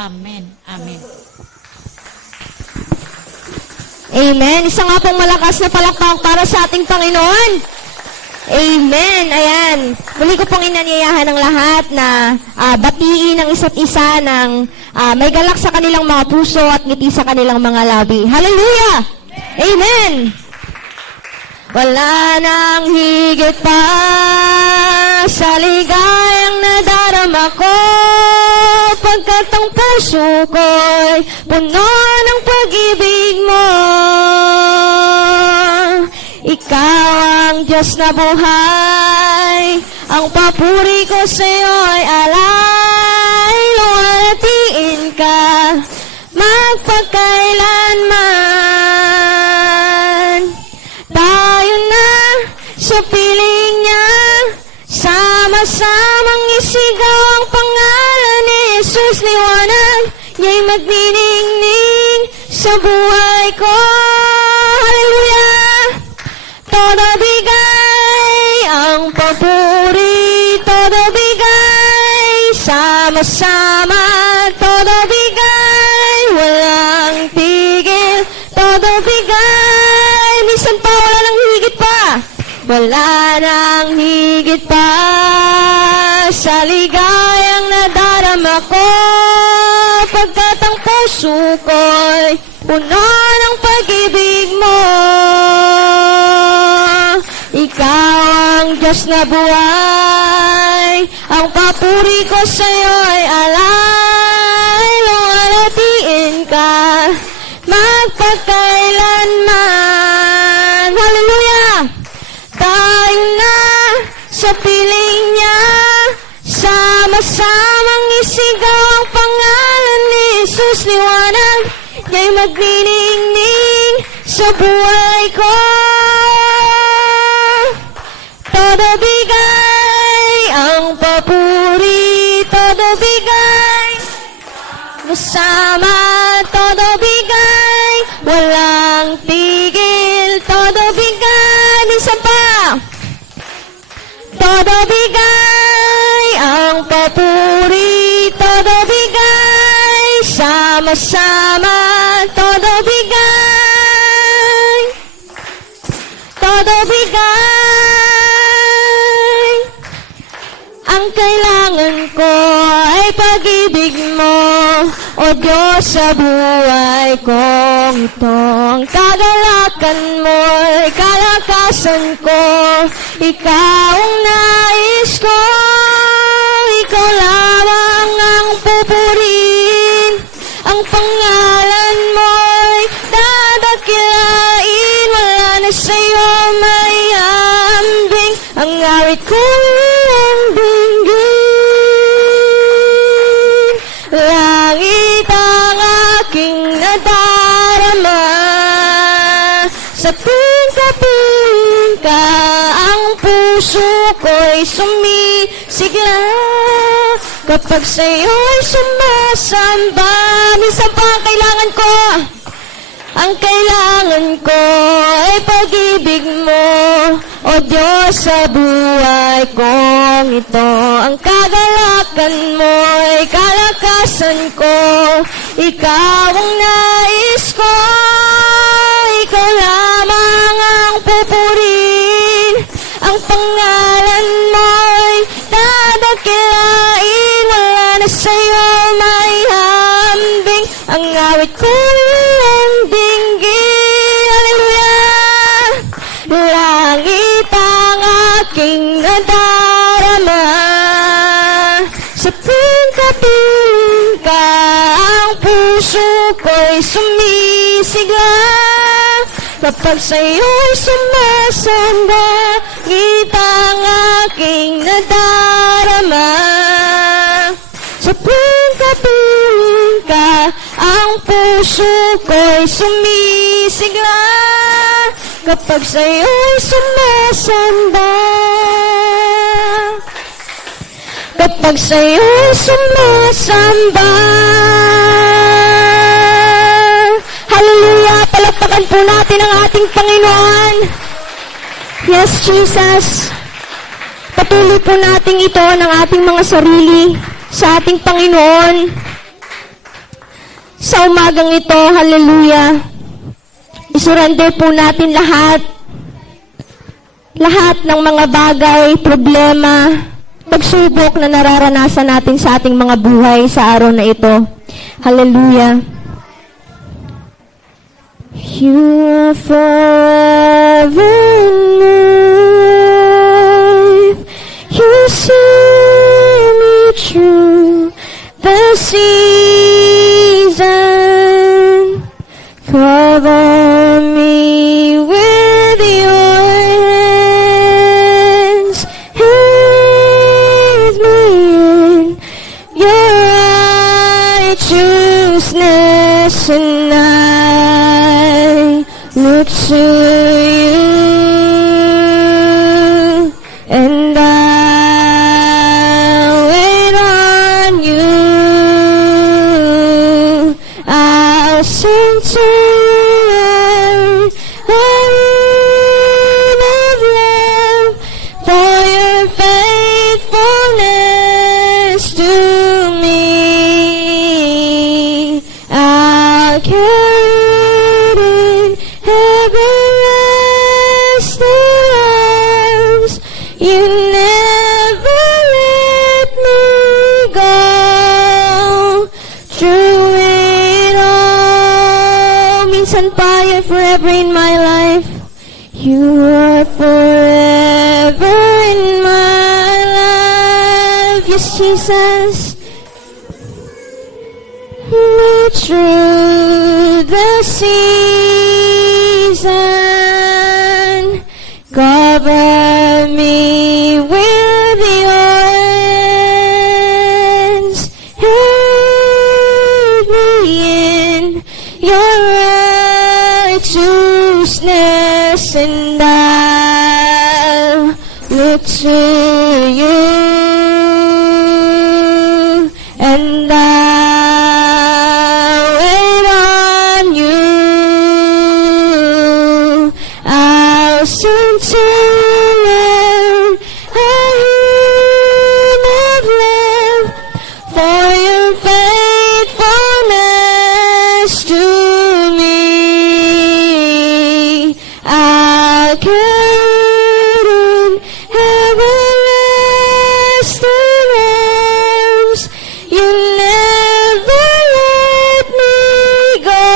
Amen. Amen. Amen. Isa nga pong malakas na palakpak para sa ating Panginoon. Amen. Ayan. Muli ko pong inanyayahan ng lahat na batiin ng isa't isa ng may galak sa kanilang mga puso at ngiti sa kanilang mga labi. Hallelujah! Amen! Wala nang higit pa sa ligayang nadarama ko, pagkat ang puso ko'y puno ng pag-ibig mo. Ikaw ang Diyos na buhay, ang papuri ko sa'yo ay alay, luwalhatiin ka magpagkailanman. Tayo na sa piling niya, sama-samang isigaw ang pangalan ni Jesus. Liwanag niya'y magniningning sa buhay ko. Hallelujah! Todo bigay ang papuri, todo bigay sama-sama, todo bigay walang tigil, todo bigay minsan pa wala nang higit pa, wala nang higit pa sa ligayang nadarama ko, pagkat ang puso ko'y puno ng pag-ibig mo. Ikaw ang Diyos na buhay, ang papuri ko sa'yo ay alay, luwalhatiin ka magpagkailanman. Hallelujah! Tayo na sa piling niya, sama-samang isigaw ang pangalan ni Jesus. Liwanag niya'y magniningning sa buhay ko. Todo bigay ang papuri, todo bigay masama, todo bigay walang tigil, todo bigay minsan pa, todo bigay ang papuri, todo bigay sama-sama, todo bigay, todo bigay. Ang kailangan ko ay pag-ibig mo, O Diyos, sa buhay kong ito. Ang kagalakan mo'y kalakasan ko, ikaw ang nais ko, ikaw lamang ang pupurihin. Ang pangalan mo'y dadakilain, wala na sa'yo may ambing. Ang awit ko'y langit ang aking nadarama, sa piling ka ang puso ko'y sumisigla, kapag sa'yo'y sumasamba. Minsan pa ang kailangan ko, ang kailangan ko ay pag-ibig mo, O Diyos, sa buhay kong ito. Ang kagalakan mo'y kalakasan ko, ikaw ang nais ko, ikaw lamang ang pupurihin. Ang pangalan mo'y dadakilain, wala na sa'yo may hambing. Ang awit ko'y ang dinggin. Hallelujah! Langit ang aking nadarama, sa piling ka ang puso ko'y sumisigla, kapag sa'yo'y sumasamba. Langit ang aking nadarama, sa piling ka ang puso ko'y sumisigla, kapag sa'yo'y sumasamba. Kapag sa'yo'y sumasamba. Hallelujah! Palakpakan po natin ang ating Panginoon. Yes, Jesus. Patuloy po natin ito ng ating mga sarili sa ating Panginoon. sa umagang ito, hallelujah, isurrender po natin lahat ng mga bagay, problema, pagsubok na nararanasan natin sa ating mga buhay sa araw na ito. Hallelujah. You are forever alive. You see me through the season. Cover me with your hands. Hide me in your righteousness, and I look to you, and I'll wait on you. I'll sing to you a hymn of love for your faithfulness to me. I'll carry it in everlasting arms. You never let me go. Through it all, minsan pa, you're forever in my life. You are forever in my life. Yes, Jesus. Through the season, cover me with your hands. Hide me in your righteousness, and I'll look to you, and I'll wait on you. I'll sing to you a hymn of love for your faithfulness to me. I'll carry it in everlasting arms. You never let me go.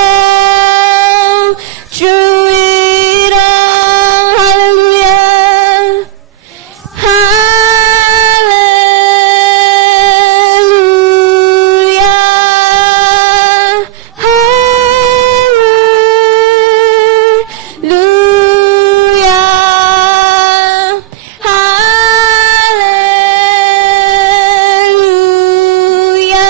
Through it all, hallelujah, hallelujah, hallelujah,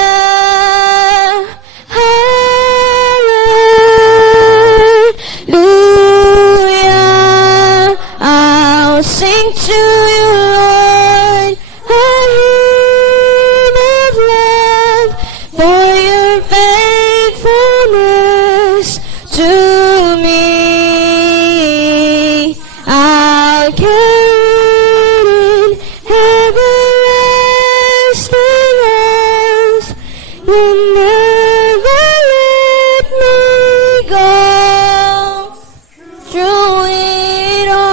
hallelujah. I'll sing to you, Lord, a hymn of love for your faithfulness to me. I'll carry it in everlasting arms. You never let me go. Through it all,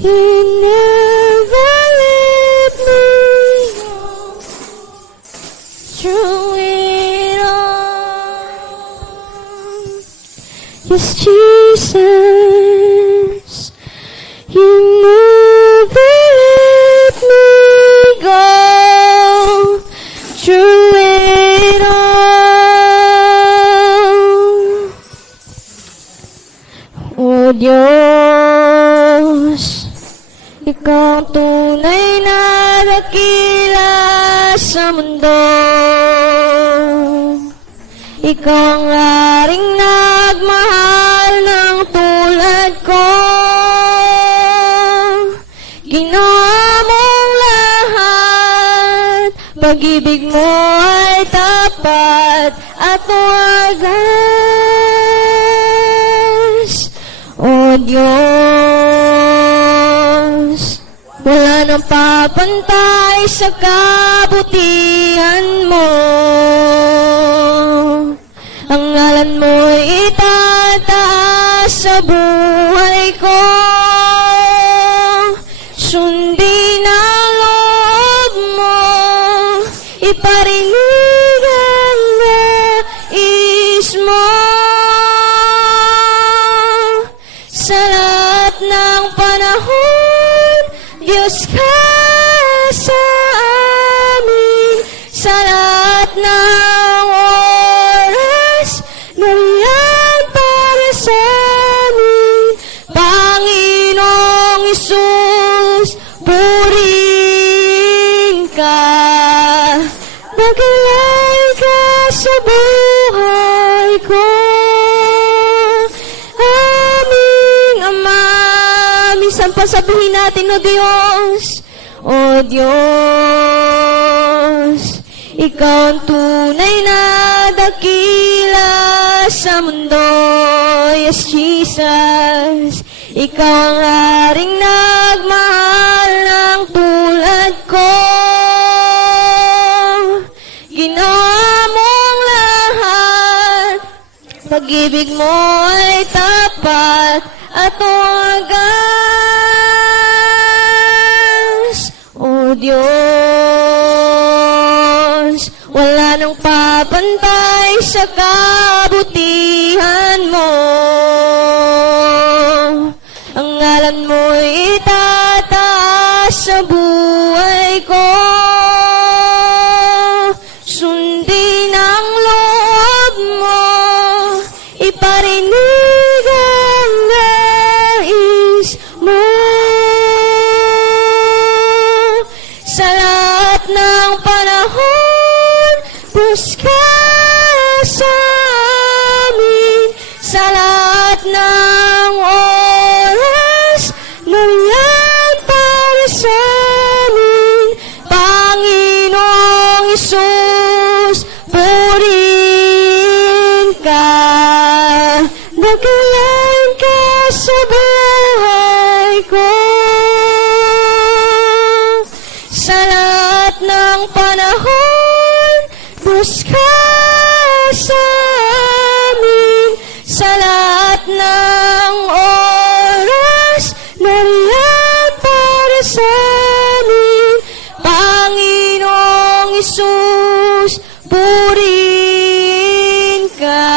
you never let me go. Through it all, yes, Jesus, you never let me go. Through it all, O Diyos, Ikaw ang tunay na dakila sa mundo. Ikaw ang haring nagmahal ng tulad ko. Ginawa mong lahat, pag-ibig mo ay tapat at wagas. O Diyos, wala nang papantay sa kabutihan mo. buhay ko. Sundin ang loob mo, iparinig ang nais mo. Sa lahat ng panahon, Diyos ka sa amin. Sa lahat ng oras, nariyan para sa amin. Panginoong Isus, purihin ka. Magilay ka sa buhay ko. Aming Ama, minsan pa sabihin natin, O Diyos, O Diyos, Ikaw ang tunay na dakila sa mundo. Yes, Jesus, Ikaw ang haring nagmahal ng tulad ko. Ginawa mong lahat, pag-ibig mo ay tapat at wagas. O Diyos, wala nang papantay sa kabutihan mo. Ang ngalan mo'y itataas sa buhay ko. Sundin ang loob mo, iparinig ang nais mo. Sa lahat ng panahon, Diyos ka sa amin. Sa lahat ng oras, nariyan para sa amin. Panginoong Isus, purihin ka. Nagalan ka sa buhay ko. Sa lahat ng panahon, Diyos ka sa amin. Sa lahat ng oras, nariyan para sa amin. Panginoong Isus, purihin ka.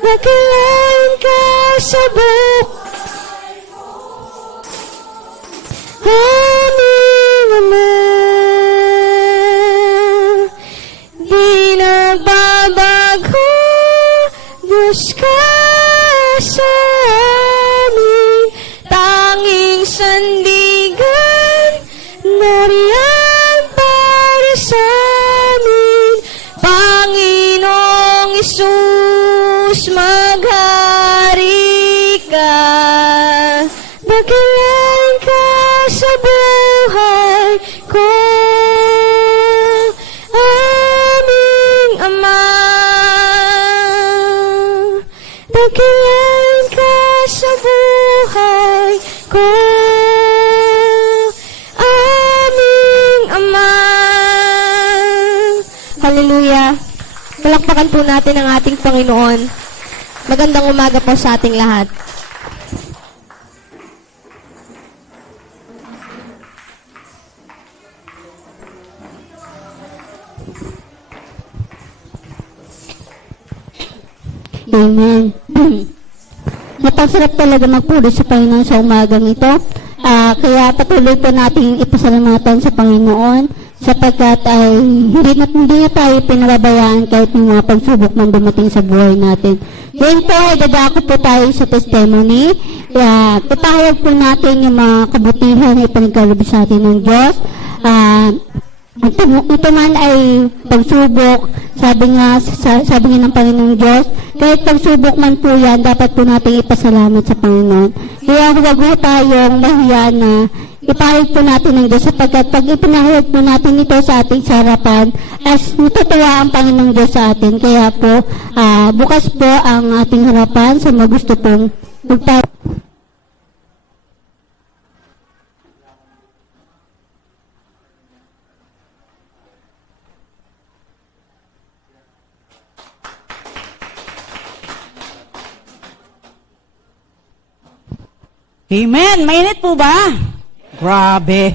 Nagalan ka sa buhay. Aming Ama, di nagbabago, Diyos ka sa amin. Tanging sandigan, nariyan para sa amin. Panginoong Isus, maghari ka. Nagalan ka sa buhay ko. Aming Ama, nagalan ka sa buhay ko. Aming Ama. Hallelujah. Palakpakan po natin ang ating Panginoon. Magandang umaga po sa ating lahat. Amen. Napasarap talaga magpuri sa Panginoon sa umagang ito. Kaya patuloy po natin ipasalamatan sa Panginoon sapagkat ay hindi na tayo pinababayaan kahit may mga pagsubok man dumating sa buhay natin. Ngayon po ay dadako po tayo sa testimony. Tutahayag po natin yung mga kabutihan na ipinagkaloob sa atin ng Diyos. Ito man ay pagsubok, sabi nga ng Panginoong Diyos, kahit pagsubok man po yan, dapat po natin ipasalamat sa Panginoon. Kaya huwag po tayong mahiya na ipahayag po natin ng Diyos sapagkat pag ipinahayag po natin ito sa ating sarapan, as natutuwa ang Panginoong Diyos sa atin. Kaya po, bukas po ang ating harapan sa mga gusto pong magpahayag. Amen. Mainit po ba? Grabe.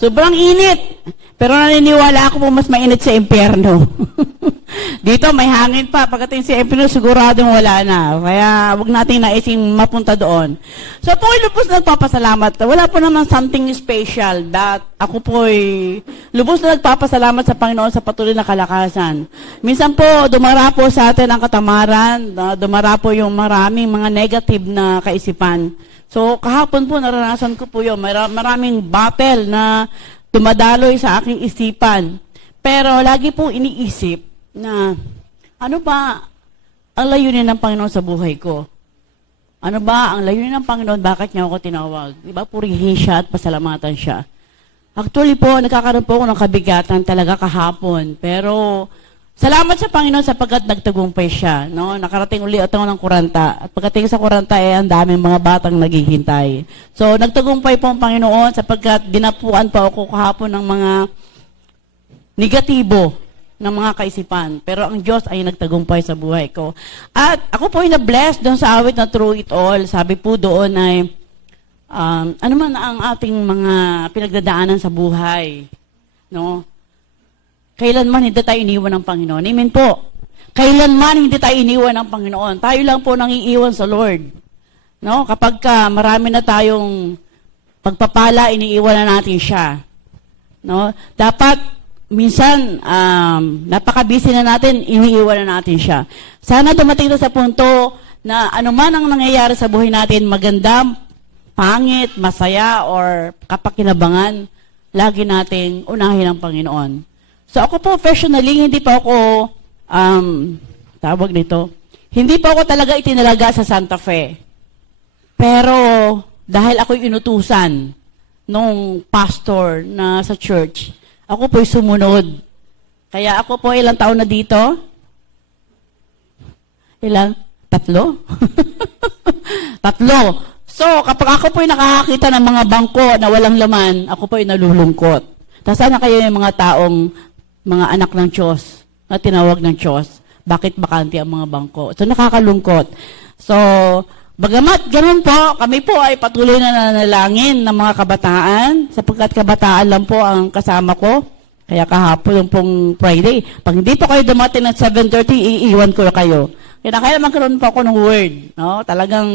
Sobrang init. Pero naniniwala ako po mas mainit sa impyerno. Dito may hangin pa. Pagdating sa impyerno, siguradong wala na. Kaya wag nating naising mapunta doon. So po, lubos na nagpapasalamat. Wala po naman something special that ako po lubos na nagpapasalamat sa Panginoon sa patuloy na kalakasan. Minsan po, dumara po sa atin ang katamaran. Dumara po yung maraming mga negative na kaisipan. So kahapon po, naranasan ko po yun. Maraming battle na dumadaloy sa aking isipan. Pero lagi po iniisip na ano ba ang layunin ng Panginoon sa buhay ko? Ano ba ang layunin ng Panginoon? Bakit niya ako tinawag? Diba? Purihin siya at pasalamatan siya. Actually po, nagkakaroon po ako ng kabigatan talaga kahapon. Pero salamat sa Panginoon sapagkat nagtagumpay siya. No? Nakarating uli ako ng 40. At pagdating sa 40, ang daming mga batang naghihintay. So, nagtagumpay po ang Panginoon sapagkat dinapuan pa ako kahapon ng mga negatibo ng mga kaisipan. Pero ang Diyos ay nagtagumpay sa buhay ko. At ako po ay na-bless doon sa awit na Through It All. Sabi po doon ay, ano man ang ating mga pinagdadaanan sa buhay. No? Kailanman hindi tayo iniwan ng Panginoon. Amen po. Kailanman hindi tayo iniwan ng Panginoon. Tayo lang po nangiiwan sa Lord. No? Kapag marami na tayong pagpapala, iniiwan na natin siya. No? Dapat minsan, napaka-busy na natin, iniiwan na natin siya. Sana dumating na sa punto na anuman ang nangyayari sa buhay natin, maganda, pangit, masaya, or kapakinabangan, lagi nating unahin ang Panginoon. So ako po, professionally, hindi pa ako, tawag nito, hindi pa ako talaga itinalaga sa Santa Fe. Pero, dahil ako'y inutusan nung pastor na sa church, ako po'y sumunod. Kaya ako po, ilang taon na dito? Ilan? 3? 3. So, kapag ako po'y nakakakita ng mga bangko na walang laman, ako po'y nalulungkot. Tapos sana kayo yung mga taong, mga anak ng Diyos, na tinawag ng Diyos, bakit bakante ang mga bangko? So, nakakalungkot. So, bagamat ganun po, kami po ay patuloy na nanalangin ng mga kabataan, sapagkat kabataan lang po ang kasama ko. Kaya kahapon yung pong Friday, pag hindi po kayo dumating ng 7:30, iiwan ko na kayo. Kaya magkaroon po ako ng word. No? Talagang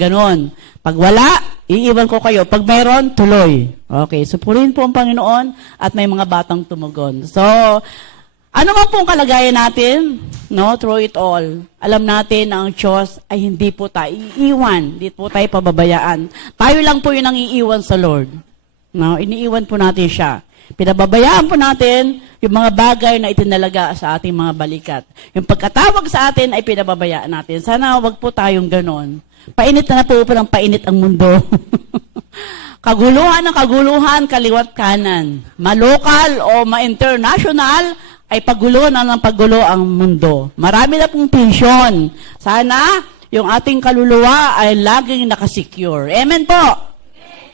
ganun. Pag wala, iiwan ko kayo. Pag mayroon, tuloy. Okay, supurin po ang Panginoon at may mga batang tumugon. So, ano man pong kalagayan natin, no, through it all, alam natin na ang Diyos ay hindi po tayo iiwan, hindi po tayo pababayaan. Tayo lang po yung nangiiwan sa Lord. No, iniiwan po natin siya. Pinababayaan po natin yung mga bagay na itinalaga sa ating mga balikat. Yung pagkatawag sa atin ay pinababayaan natin. Sana wag po tayong ganon. Painit na po ng painit ang mundo. Kaguluhan ng kaguluhan, kaliwat kanan. Malokal o ma-international, ay pagulo na ng pagulo ang mundo. Marami na pong tensyon. Sana yung ating kaluluwa ay laging nakasecure. Amen po?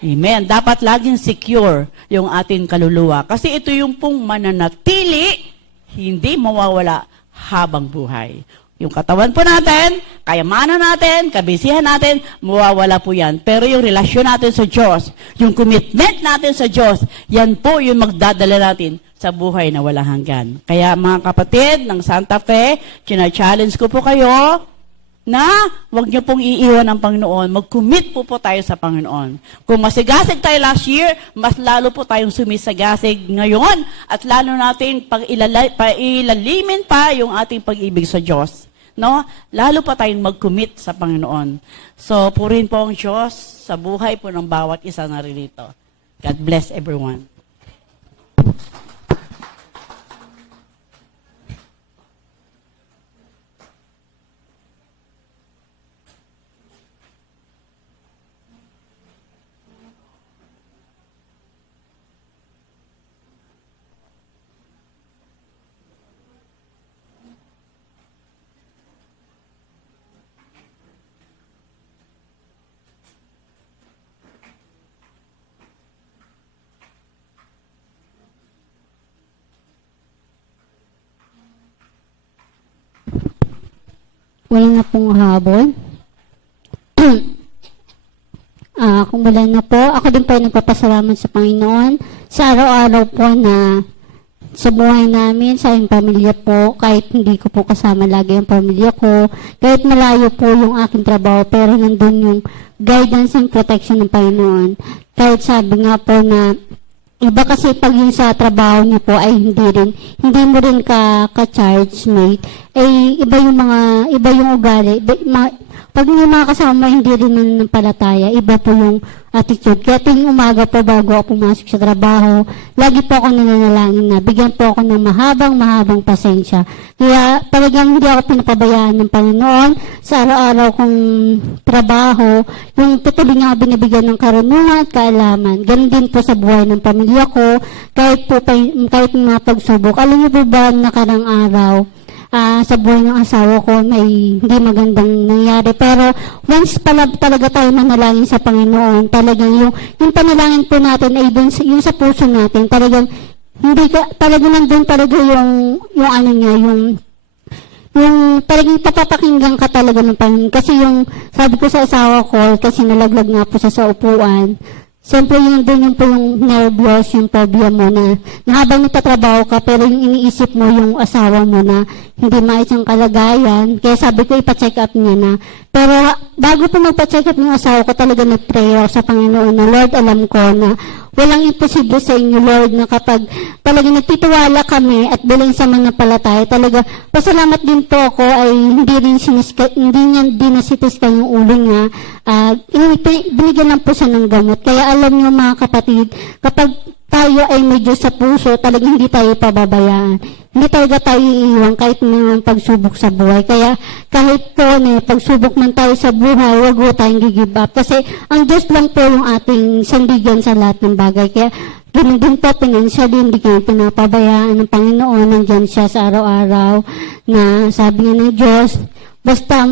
Amen. Dapat laging secure yung ating kaluluwa. Kasi ito yung pong mananatili, hindi mawawala habang buhay. Yung katawan po natin, kayamanan natin, kabisihan natin, mawawala po yan. Pero yung relasyon natin sa Diyos, yung commitment natin sa Diyos, yan po yung magdadala natin sa buhay na walang hanggan. Kaya mga kapatid ng Santa Fe, challenge ko po kayo na huwag niyo pong iiwan ang Panginoon. Mag-commit po tayo sa Panginoon. Kung masigasig tayo last year, mas lalo po tayong sumisagasig ngayon at lalo natin ilalimin pa yung ating pag-ibig sa Diyos. No? Lalo pa tayong mag-commit sa Panginoon. So, purin po ang Diyos sa buhay po ng bawat isa na rilito. God bless everyone. Wala na pong habol. umulan na po. Ako din po ay nagpapasalamat sa Panginoon sa araw-araw po na sa buhay namin, sa aming pamilya po, kahit hindi ko po kasama lagi ang pamilya ko, kahit malayo po yung aking trabaho, pero nandun yung guidance and protection ng Panginoon. Kahit sabi nga po na iba kasi pag yung sa trabaho niyo po ay hindi mo rin ka-charge mate, ay iba yung ugali, pag yung mga kasama hindi rin nananampalataya, iba po yung attitude. Kaya tuwing umaga po bago ako pumasok sa trabaho, lagi po ako nananalangin na bigyan po ako ng mahabang pasensya. Kaya talagang hindi ako pinapabayaan ng Panginoon sa araw-araw kong trabaho, yung patuloy niya ako binibigyan ng karunungan at kaalaman. Ganun din po sa buhay ng pamilya ko, kahit mga pagsubok. Alam niyo po ba nakarang araw, sa buhay ng asawa ko may hindi magandang nangyari. Pero once talaga tayo manalangin sa Panginoon, talagang yung panalangin po natin ay dun, yung sa puso natin, talagang talagang nandun talaga yung talagang papapakinggan ka talaga ng Panginoon. Kasi yung sabi ko sa asawa ko, kasi nalaglag nga po siya sa upuan, siyempre yun din po yung nervous, yung phobia mo na habang nagtatrabaho ka, pero yung iniisip mo yung asawa mo na hindi maayos ang kalagayan. Kaya sabi ko, ipa-check up niya na. Pero bago po magpa-check up yung asawa ko, talaga nag-pray ako sa Panginoon na, Lord, alam ko na walang imposible sa inyo, Lord, na kapag talaga nagtitiwala kami at bilang sa mananampalataya, talaga pasalamat din po ako ay hindi niya dinasitiskan yung ulo niya. Binigyan lang po siya ng gamot. Kaya alam niyo mga kapatid, kapag tayo ay may Diyos sa puso, talagang hindi tayo pababayaan. Hindi talaga tayo iiwan kahit may pagsubok sa buhay. Kaya kahit po pagsubok man tayo sa buhay, wag po tayong give up. Kasi ang Diyos lang po yung ating sandigan sa lahat ng bagay. Kaya ganun din po, financially, hindi kami pinapabayaan ng Panginoon. Nandyan siya sa araw-araw na sabi niya ng Diyos, basta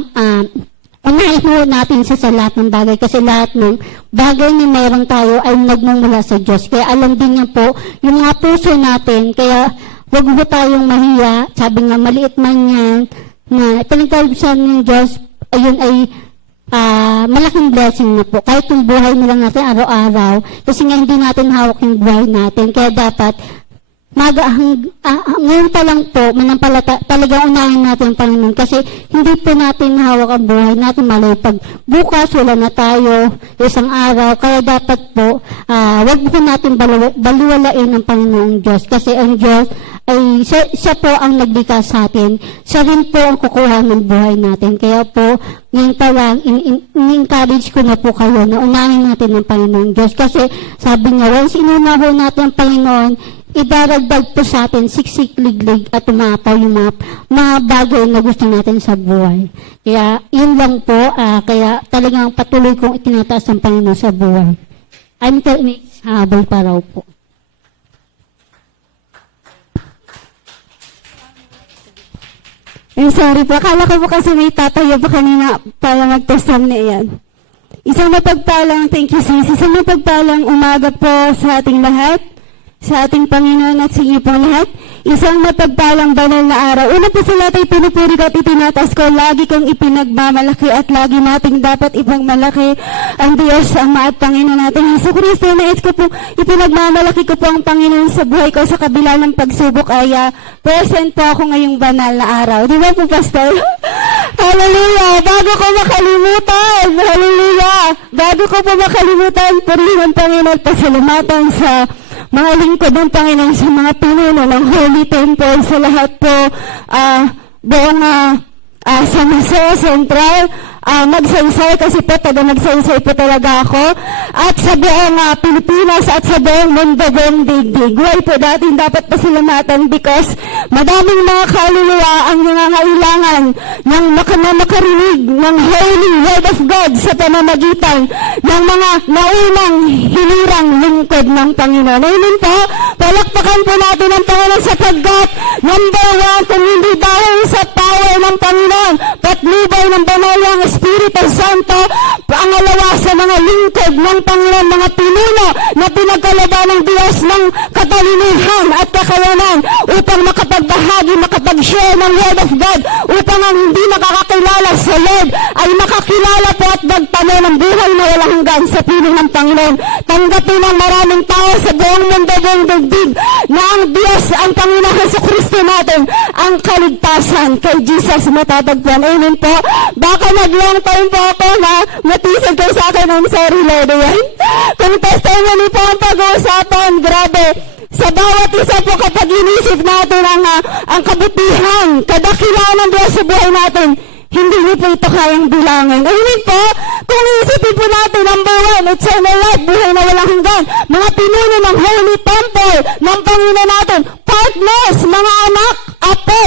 unahin mo natin siya sa lahat ng bagay kasi lahat ng bagay na meron tayo ay nagmumula sa Diyos. Kaya alam din niya po yung mga puso natin. Kaya wag mo tayong mahiya. Sabi nga, maliit man yan, na pinagkalibsan ng Diyos, ayun ay malaking blessing na po. Kahit yung buhay na lang natin araw-araw, kasi nga hindi natin hawak yung buhay natin. Kaya dapat, ngayon pa lang po, talagang unahin natin ang Panginoon kasi hindi po natin hawak ang buhay natin. Malay pag bukas, wala na tayo, isang araw. Kaya dapat po, wag po natin baliwalain ang Panginoong Diyos kasi ang Diyos ay siya po ang naglikha sa atin. Siya rin po ang kukuha ng buhay natin. Kaya po, ngayon pa lang, in-encourage ko na po kayo na unahin natin ang Panginoong Diyos. Kasi sabi niya, once inunaho natin ang Panginoon, idaragdag po sa atin siksik-liglig at umapaw yung mga bagay na gusto natin sa buhay. Kaya yun lang po, kaya talagang patuloy kong itinataas ang Panginoon sa buhay. I'm habol pa raw po. Sorry po, akala ko po kasi may tatayo pa kanina para mag-testimony yan. Isang mapagpalang, thank you sis, isang mapagpalang umaga po sa ating lahat, sa ating Panginoon at sa inyo pong lahat. Isang mapagpalang banal na araw. Una po sa lahat ay pinupuri ko at itinatas ko. Lagi kong ipinagmamalaki at lagi nating dapat ipagmalaki ang Diyos, ang Ama at Panginoon natin Hesus Kristo. Nais ko po, ipinagmamalaki ko po ang Panginoon sa buhay ko sa kabila ng pagsubok ay present po ako ngayong banal na araw. Di ba po, Pastor? Hallelujah! Bago ko makalimutan, hallelujah! Bago ko po makalimutan, purihin ang Panginoon at pasalamatan sa mga lingkod ng Panginoon, sa mga pinuno ng Holy Temple, sa lahat po buong sa Museo Central, magsaysay kasi po magsaysay po talaga ako, at sa buong Pilipinas at sa buong mundo, buong digdig. Why po dating dapat pasalamatan because madaming mga kaluluwa ang nangangailangan ng makarinig ng Holy Word of God sa pamamagitan ng mga naunang hinirang lingkod ng Panginoon. Amen po? Palakpakan po natin ang Panginoon sapagkat number one, kung hindi dahil sa power ng Panginoon, patnubay ng banal ng Espiritu Santo, pangalawa sa mga lingkod ng Panginoon, mga pinuno na pinagkalooban ng Diyos ng katalinihan at kakayanan upang makapagbahagi, makapag mag-share ng Word of God upang ang hindi nakakakilala sa Lord ay makakilala po at magtamo ng buhay na walang hanggan sa piling ng Panginoon. Tanggapin ng maraming tao sa buong mundo, buong daigdig na ang Diyos, ang Panginoon Jesucristo natin, ang kaligtasan kay Jesus matatagpuan. Amen po. Baka nag-long time po ako na matisag kayo sa akin. I'm sorry, Lord. Ayan. Kung testimony po ang pag-uusapan, grabe. Sa bawat isa po kapag inisip natin ang kabutihan, kadakilaan ng Diyos sa buhay natin, hindi niyo po ito kayang bilangin. Amen po. Kung iisipin po natin ang buhay, eternal life, buhay na walang hanggan, mga pinuno ng Holy Temple, ng Panginoon natin, partners, mga anak, apo,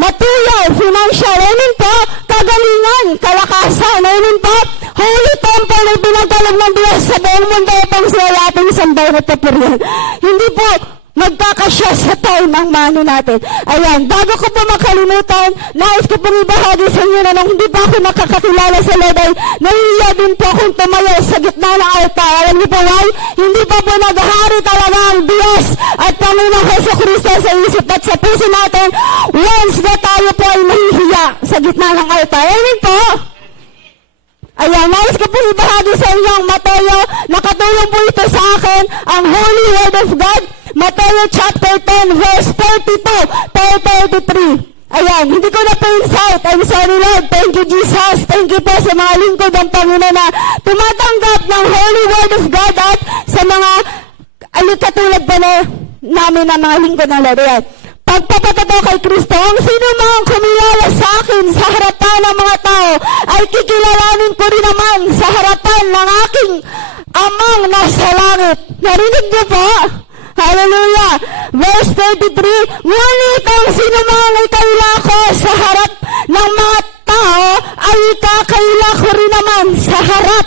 material, financial, amen po, kagalingan, kalakasan, amen po, Holy Temple na pinagkalog ng Diyos sa buong mundo upang sila ating sambay na tapurihan. Hindi po magkakasya sa time ang mano natin. Ayan, bago ko po makalimutan, nais ko pong ibahagi sa inyo na nung hindi pa ako nakakakilala sa Lord ay nahihiya din po akong tumayo sa gitna ng altar. Alam niyo po why? Hindi pa po naghahari talaga ang Diyos at Panginoon Jesucristo sa isip at sa puso natin once na tayo po ay nahihiya sa gitna ng altar. Amen po? Ayan, nais ko po ibahagi sa inyo ang Mateo, nakatulong po ito sa akin, ang Holy Word of God, Mateo chapter 10, verse 32 to 33. Ayan, hindi ko na pa-insight. I'm sorry, Lord. Thank you, Jesus. Thank you po sa mga lingkod ng Panginoon na tumatanggap ng Holy Word of God at sa mga katulad pa na namin na mga lingkod ng Lord. Ayan. Pagpapatato kay Kristo, ang sino mang kumilala sa akin sa harapan ng mga tao, ay kikilalanin ko rin naman sa harapan ng aking amang nasa langit. Narinig niyo po? Hallelujah! Verse 33, ngunit ang sino mang ikaila ko sa harap ng mga tao, ay ikakaila ko rin naman sa harap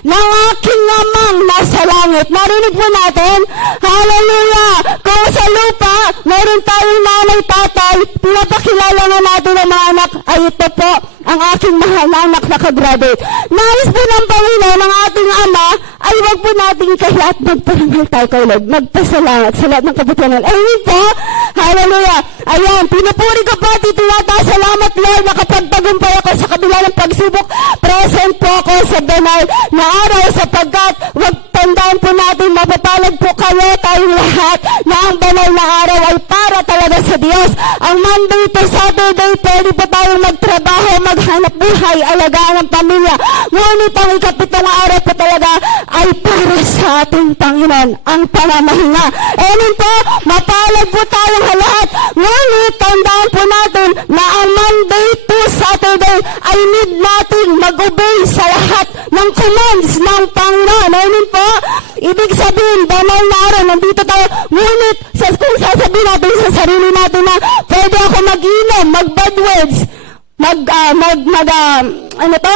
ng aking amang nasa langit. Narinig po natin? Hallelujah! Kung sa lupa, meron tayong nanay, tatay, pinapakilala na natin ang mga anak, ay ito po, ang aking mahal na anak na ka-graduate. Nais po ng Panginoon ng ating Ama, ay wag po natin ikahiya at magparangal tayo kay Lord. Magpasalamat sa lahat ng kabutihan. Amen po? Hallelujah! Ayan, pinupuri ko po at itinataas-salamat Lord, nakapagtagumpay ako sa kabila ng pagsubok. Present po ako sa banal na araw sapagkat wag tandaan po natin, mapapalad po kayo tayong lahat na ang banal na araw ay para talaga sa Diyos. Ang Monday to Saturday, pwede po tayong magtrabaho, maghanap buhay, alagaan ng pamilya. Ngunit ang ikapitong araw po talaga ay para sa ating Panginoon, ang panamahinga. Amen po, mapalad po tayong lahat. Ngunit tandaan po natin na ang Monday to Saturday ay need natin mag-obey sa lahat ng commands ng Panginoon. Amen po? Ibig sabihin, banal na araw, nandito tayo. Ngunit, kung sasabihin natin sa sarili natin na pwede ako mag-inom, mag-bad words,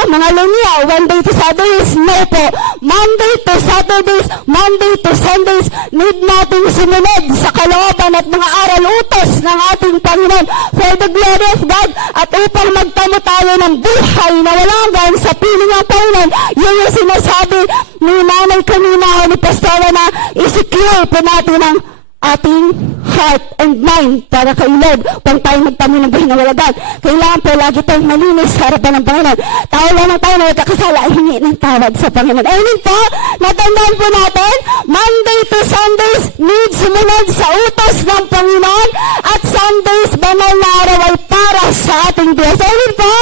mga lunya, one day to Saturdays, no po. Monday to Saturdays, Monday to Sundays, need nating sumunod sa kalooban at mga aral utos ng ating Panginoon for the glory of God at upang magtamo tayo ng buhay na walang hanggan sa piling ng Panginoon. Yun yung sinasabi ni nanay kanina o ni Pastora na i-secure po natin ang ating heart and mind para kay Lord upang tayo magtamo ng buhay na walang hanggan. Kailangan po lagi tayong malinis sa harapan ng Panginoon. Tayo lamang tayo na nagkakasala ay hingi ng tawad sa Panginoon. Amen po? Natandaan po natin, Monday to Sundays, need sumunod sa utos ng Panginoon at Sundays, banal na araw ay para sa ating Diyos. Amen po?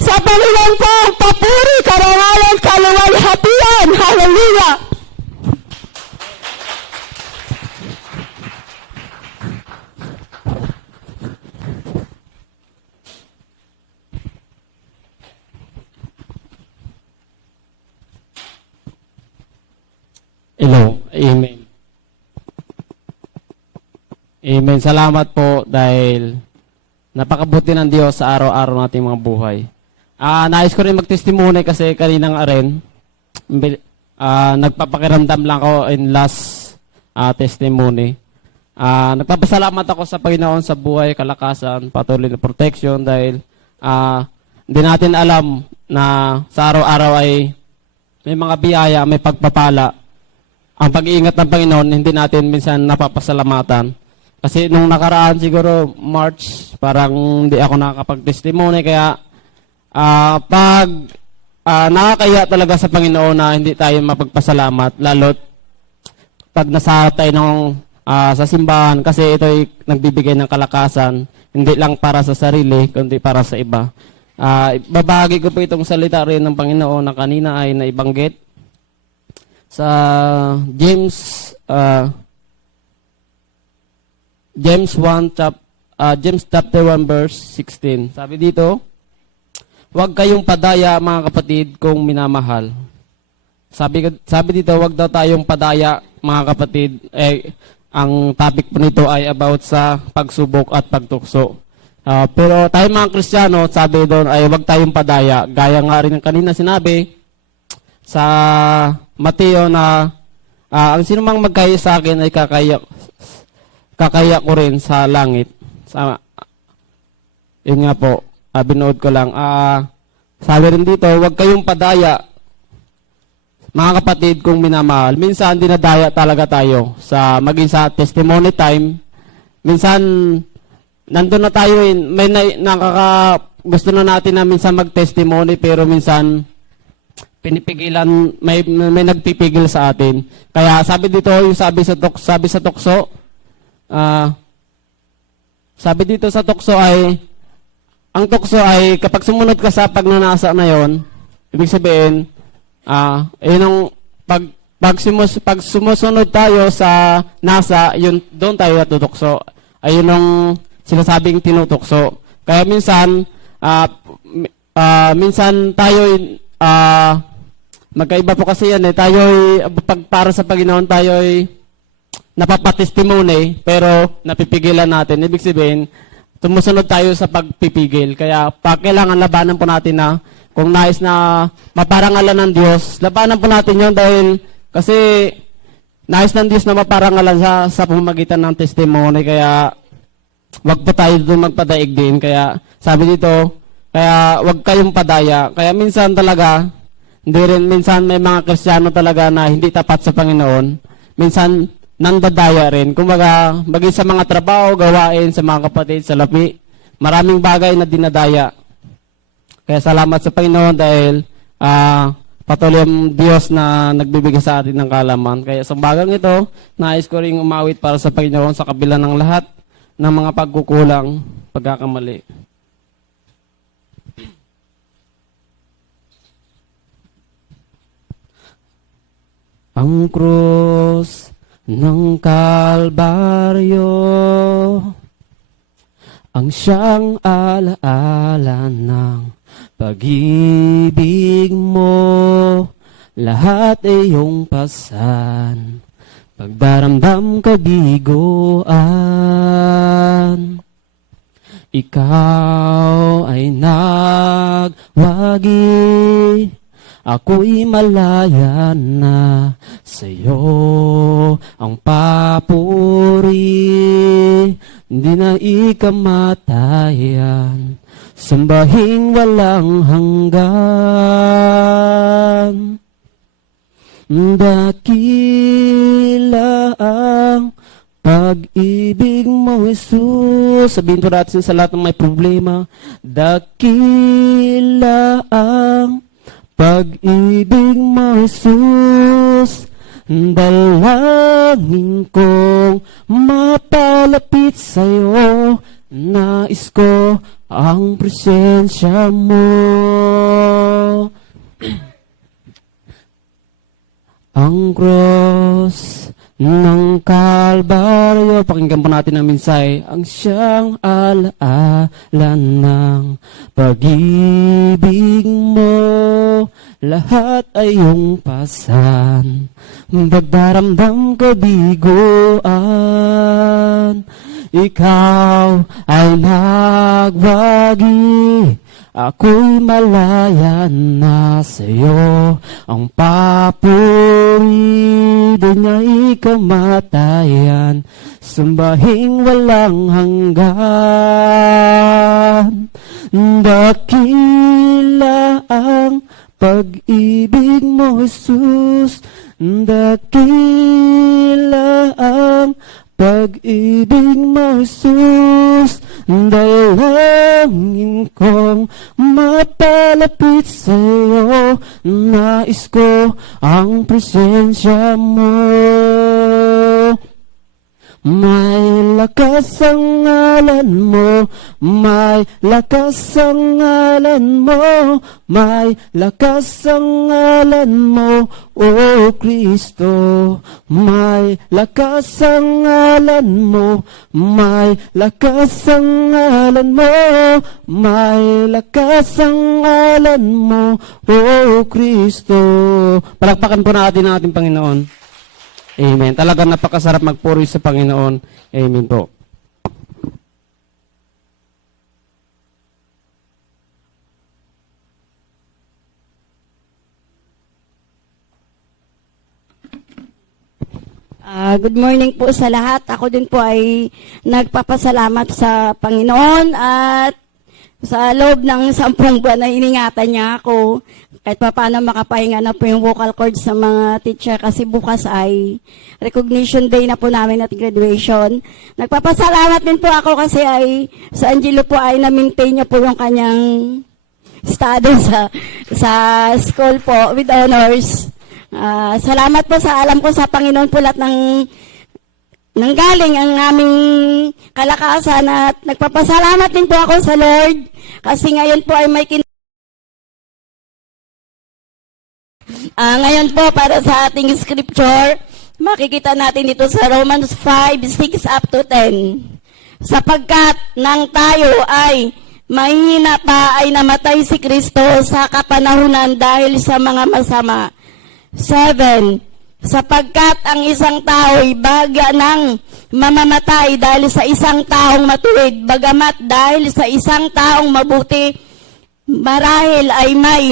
Sa Panginoon po, ang papuri, karangalan, kaluwalhatian. Hallelujah! Hello. Amen. Amen. Salamat po dahil napakabuti ng Diyos sa araw-araw nating mga buhay. Nais ko rin magtestimony kasi kaninang rin, nagpapakiramdam lang ako in last testimony. Nagpapasalamat ako sa Panginoon sa buhay, kalakasan, patuloy na protection dahil hindi natin alam na sa araw-araw ay may mga biyaya, may pagpapala. Ang pag-iingat ng Panginoon, hindi natin minsan napapasalamatan. Kasi nung nakaraan siguro, March, parang hindi ako nakakapag-testimony. Kaya pag nakakaya talaga sa Panginoon na hindi tayo mapagpasalamat, lalo't pag nasa tayo sa simbahan, kasi ito'y nagbibigay ng kalakasan, hindi lang para sa sarili, kundi para sa iba. Babahagi ko po itong salita rin ng Panginoon na kanina ay naibanggit sa James chapter 1 verse 16. Sabi dito, huwag kayong padaya mga kapatid kung minamahal. Sabi dito, huwag daw tayong padaya mga kapatid. Ang topic po nito ay about sa pagsubok at pagtukso. Pero tayo mga Kristiyano, sabi doon ay huwag tayong padaya. Gaya nga rin ng kanina sinabi sa Mateo na ang sinumang magkaya sa akin ay kakaya ko rin sa langit. Yun nga po, binood ko lang. Sabi rin dito, huwag kayong padaya, mga kapatid, kung minamahal. Minsan, dinadaya talaga tayo maging sa testimony time. Minsan, nandun na tayo, gusto na natin na minsan mag-testimony, pero minsan, pinipigilan, may nagpipigil sa atin. Kaya sabi dito, yung sabi sa tukso, sabi dito sa tukso ay, ang tukso ay kapag sumunod ka sa pagnanasa na yon, ibig sabihin, pag sumusunod tayo sa nasa, yun, doon tayo natutukso. Ayun ang sinasabing tinutukso. Kaya minsan, minsan tayo, magkaiba po kasi yan tayo para sa Panginoon tayo napapatestimony, pero napipigilan natin. Ibig sabihin, tumusunod tayo sa pagpipigil. Kaya kailangan labanan po natin na kung nais na maparangalan ng Diyos, labanan po natin yon dahil kasi nais ng Diyos na maparangalan sa pamamagitan ng testimony. Kaya wag po tayo doon magpadaig din. Kaya sabi dito, kaya wag kayong padaya. Kaya minsan talaga, minsan may mga Kristiyano talaga na hindi tapat sa Panginoon. Minsan, nandadaya rin. Kumbaga, maging sa mga trabaho, gawain, sa mga kapatid, sa lapi, maraming bagay na dinadaya. Kaya salamat sa Panginoon dahil patuloy ang Diyos na nagbibigay sa atin ng kaalaman. Kaya sa bagang ito, nais ko ring umawit para sa Panginoon sa kabila ng lahat ng mga pagkukulang, pagkakamali. Ang krus ng Kalbaryo, ang siyang alaala ng pag-ibig mo, lahat ay iyong pasan, pagdaramdam kabiguan. Ikaw ay nagwagi, ako'y malaya na sa'yo ang papuri, di na ikamatayan, sambahing walang hanggan. Dakila ang pag-ibig mo, Jesus. Sabihin po natin sa lahat ng may problema, dakila ang pag-ibig mo, Jesus. Dalangin kong mapalapit sa'yo, nais ko ang presensya mo. Ang cross ng Kalbaryo, pakinggan po natin ang mensahe, ang siyang alaala ng pag-ibig mo, lahat ay iyong pasan, pagdaramdam kabiguan. Ikaw ay nagwagi, ako'y malaya na sa'yo ang papuri, di na ikamatayan, sambahing walang hanggan. Dakila ang pag-ibig mo, Jesus. Dakila ang pag-ibig mo, Jesus, dalangin kong mapalapit sa'yo. Nais ko ang presensya mo. May lakas ang ngalan mo, may lakas ang ngalan mo, may lakas ang ngalan mo, O Kristo. May lakas ang ngalan mo, may lakas ang ngalan mo, may lakas ang ngalan mo, O Kristo. Palakpakan po natin ang ating Panginoon. Amen. Talagang napakasarap magpuri sa Panginoon. Amen po. Good morning po sa lahat. Ako din po ay nagpapasalamat sa Panginoon at sa loob ng 10 buwan na iningatan niya ako. Kahit pa paano makapahinga na po yung vocal cords sa mga teacher kasi bukas ay recognition day na po namin at graduation. Nagpapasalamat din po ako kasi ay sa Angelo po ay na-maintain niya po yung kanyang study sa school po with honors. Salamat po sa alam ko sa Panginoon po lahat ng nanggaling ang aming kalakasan at nagpapasalamat din po ako sa Lord kasi ngayon po ay may ngayon po para sa ating scripture, makikita natin dito sa Romans 5:6 up to 10. Sapagkat nang tayo ay mahina pa ay namatay si Kristo sa kapanahunan dahil sa mga masama. 7. Sapagkat ang isang tao ay baga ng mamamatay dahil sa isang taong matuwid, bagamat dahil sa isang taong mabuti, marahil ay may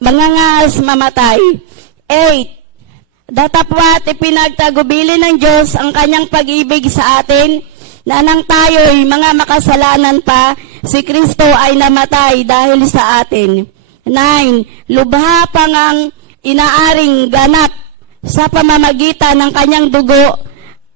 mangangas mamatay. 8. Datapwat ipinagtagubilin ng Diyos ang kanyang pag-ibig sa atin, na nang tayo'y mga makasalanan pa, si Kristo ay namatay dahil sa atin. 9. Lubha pa ngang inaaring ganap sa pamamagitan ng kanyang dugo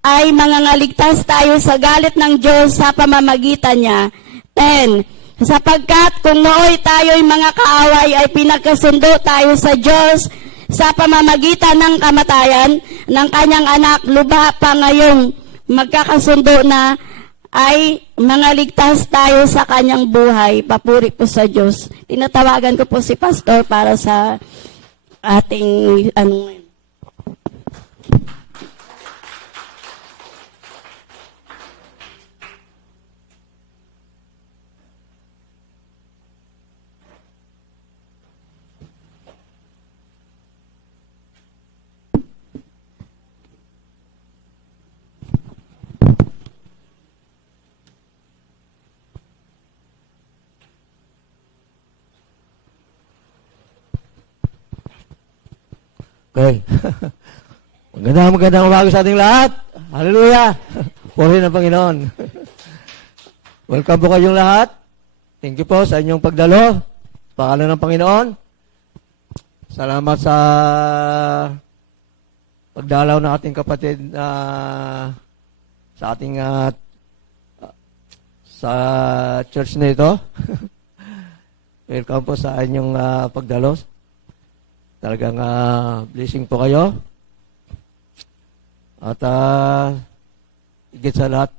ay mangangaligtas tayo sa galit ng Diyos sa pamamagitan niya. 10. Sapagkat kung nooy tayo'y mga kaaway ay pinagkasundo tayo sa Diyos sa pamamagitan ng kamatayan ng kanyang anak, lubha pa ngayong magkakasundo na ay mangaligtas tayo sa kanyang buhay. Papuri po sa Diyos. Tinatawagan ko po si Pastor para sa ating ngayon. Okay. Magandang umaga sa ating lahat. Hallelujah. Purihin ang Panginoon. Welcome po kayong lahat. Thank you po sa inyong pagdalo. Pangalan ng Panginoon. Salamat sa pagdalaw ng ating kapatid sa ating sa church na ito. Welcome po sa inyong pagdalo. Talagang blessing po kayo. At higit sa lahat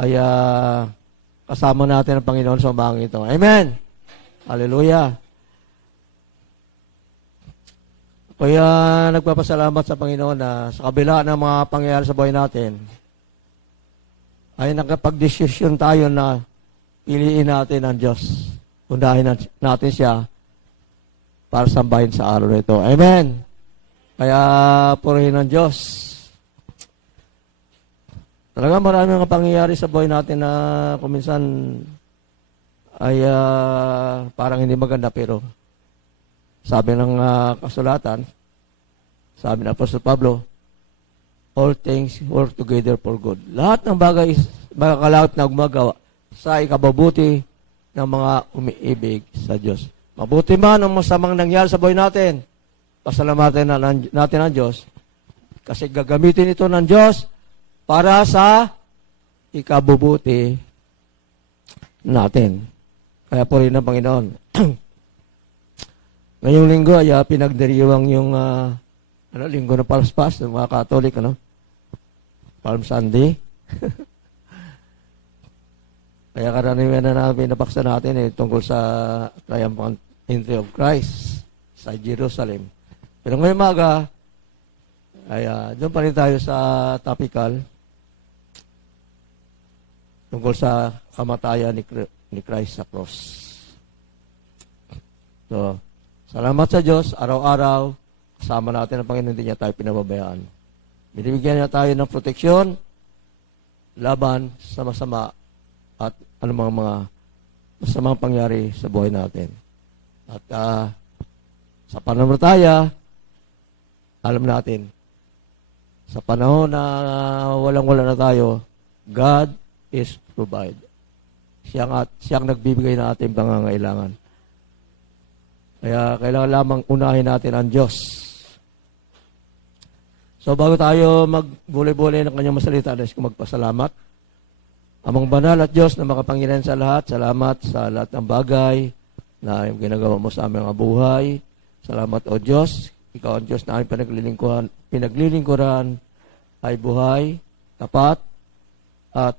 ay kasama natin ang Panginoon sa umagang ito. Amen! Hallelujah! Kaya nagpapasalamat sa Panginoon na sa kabila ng mga pangyayari sa buhay natin, ay nakapag-desisyon tayo na piliin natin ang Diyos. Undahin natin siya para sambahin sa araw na ito. Amen. Kaya purihin ng Diyos. Talaga marami mga pangyayari sa buhay natin na kuminsan ay parang hindi maganda, pero sabi ng kasulatan, sabi ng Apostol Pablo, all things work together for good. Lahat ng bagay magakalawit na gumagawa sa ikababuti ng mga umiibig sa Diyos. Mabuti man ang masamang nangyari sa buhay natin, pasalamatan natin ang Diyos. Kasi gagamitin ito ng Diyos para sa ikabubuti natin. Kaya po rin ng Panginoon. Ngayong linggo ay pinagdiriwang yung linggo ng Palaspas ng mga Katolik, Palm Sunday. Kaya karaniwan na namin napaksa natin tungkol sa triumphant entry of Christ sa Jerusalem. Pero ngayong maga, ay doon pa rin tayo sa topical tungkol sa kamatayan ni Christ sa cross. So, salamat sa Diyos, araw-araw, kasama natin ang Panginoon, hindi niya tayo pinababayaan. Binibigyan niya tayo ng proteksyon, laban sa masama at anumang mga masamang pangyari sa buhay natin. At sa pananampalataya, alam natin, sa panahon na walang-wala na tayo, God is provide. Siyang nagbibigay ng ating pangangailangan. Kaya kailangan lamang unahin natin ang Diyos. So bago tayo magbulay-bulay ng kanyang masalita, nais ko magpasalamat. Amang banal at Diyos na makapangyarihan sa lahat, salamat sa lahat ng bagay na ginagawa mo sa aming buhay. Salamat o Diyos, ikaw ang Diyos na aming pinaglilingkuran ay buhay, tapat, at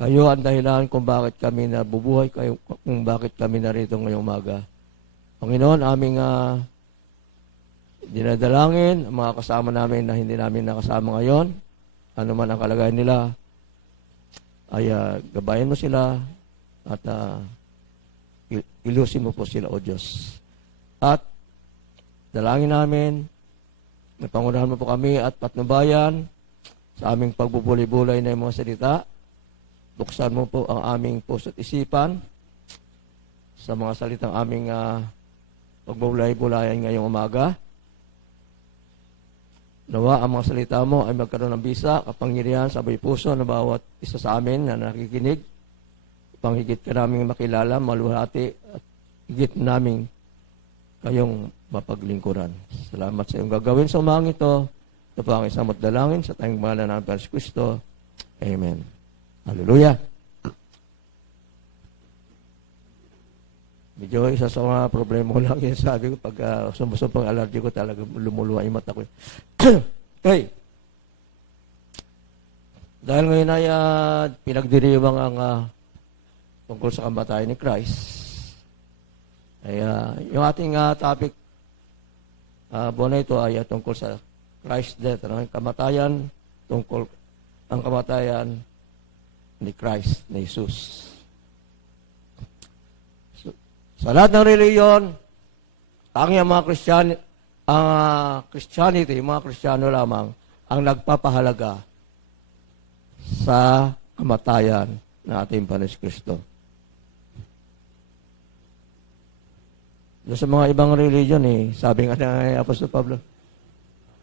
kayo ang dahilan kung bakit kami nabubuhay, kung bakit kami narito ngayong umaga. Panginoon, aming dinadalangin, ang mga kasama namin na hindi namin nakasama ngayon, ano man ang kalagayan nila, ay gabayan mo sila at ilusin mo po sila, O Diyos. At dalangin namin, napangunahan mo po kami at patnubayan sa aming pagbubulay-bulay na mga salita. Buksan mo po ang aming puso at isipan sa mga salitang aming pagbubulay-bulayan ngayong umaga. Nawa ang mga salita mo ay magkaroon ng bisa, kapangyarihan sa buhay puso na bawat isa sa amin na nakikinig. Panghigit ka namin makilala, maluhati at higit namin kayong mapaglingkuran. Salamat sa iyong gagawin sa umagang ito. Ito po ang isang matdalangin sa tayong mahal na Panginoon Kristo. Amen. Hallelujah. Medyo isa sa mga problema ko lang yun. Sabi ko, pag sumusupang allergy ko, talaga lumuluwa yung mata ko. Okay. Dahil ngayon ay pinagdiriwang ang tungkol sa kamatayan ni Christ. Ay, yung ating topic buwan na ito ay tungkol sa Christ's death. Kamatayan, tungkol ang kamatayan ni Christ, ni Jesus. Sa lahat ng reliyon, tanging ang mga Christianity, mga Kristiyano lamang, ang nagpapahalaga sa kamatayan ng ating Panginoon Kristo. Sa mga ibang religion, sabi nga ng Apostol Pablo,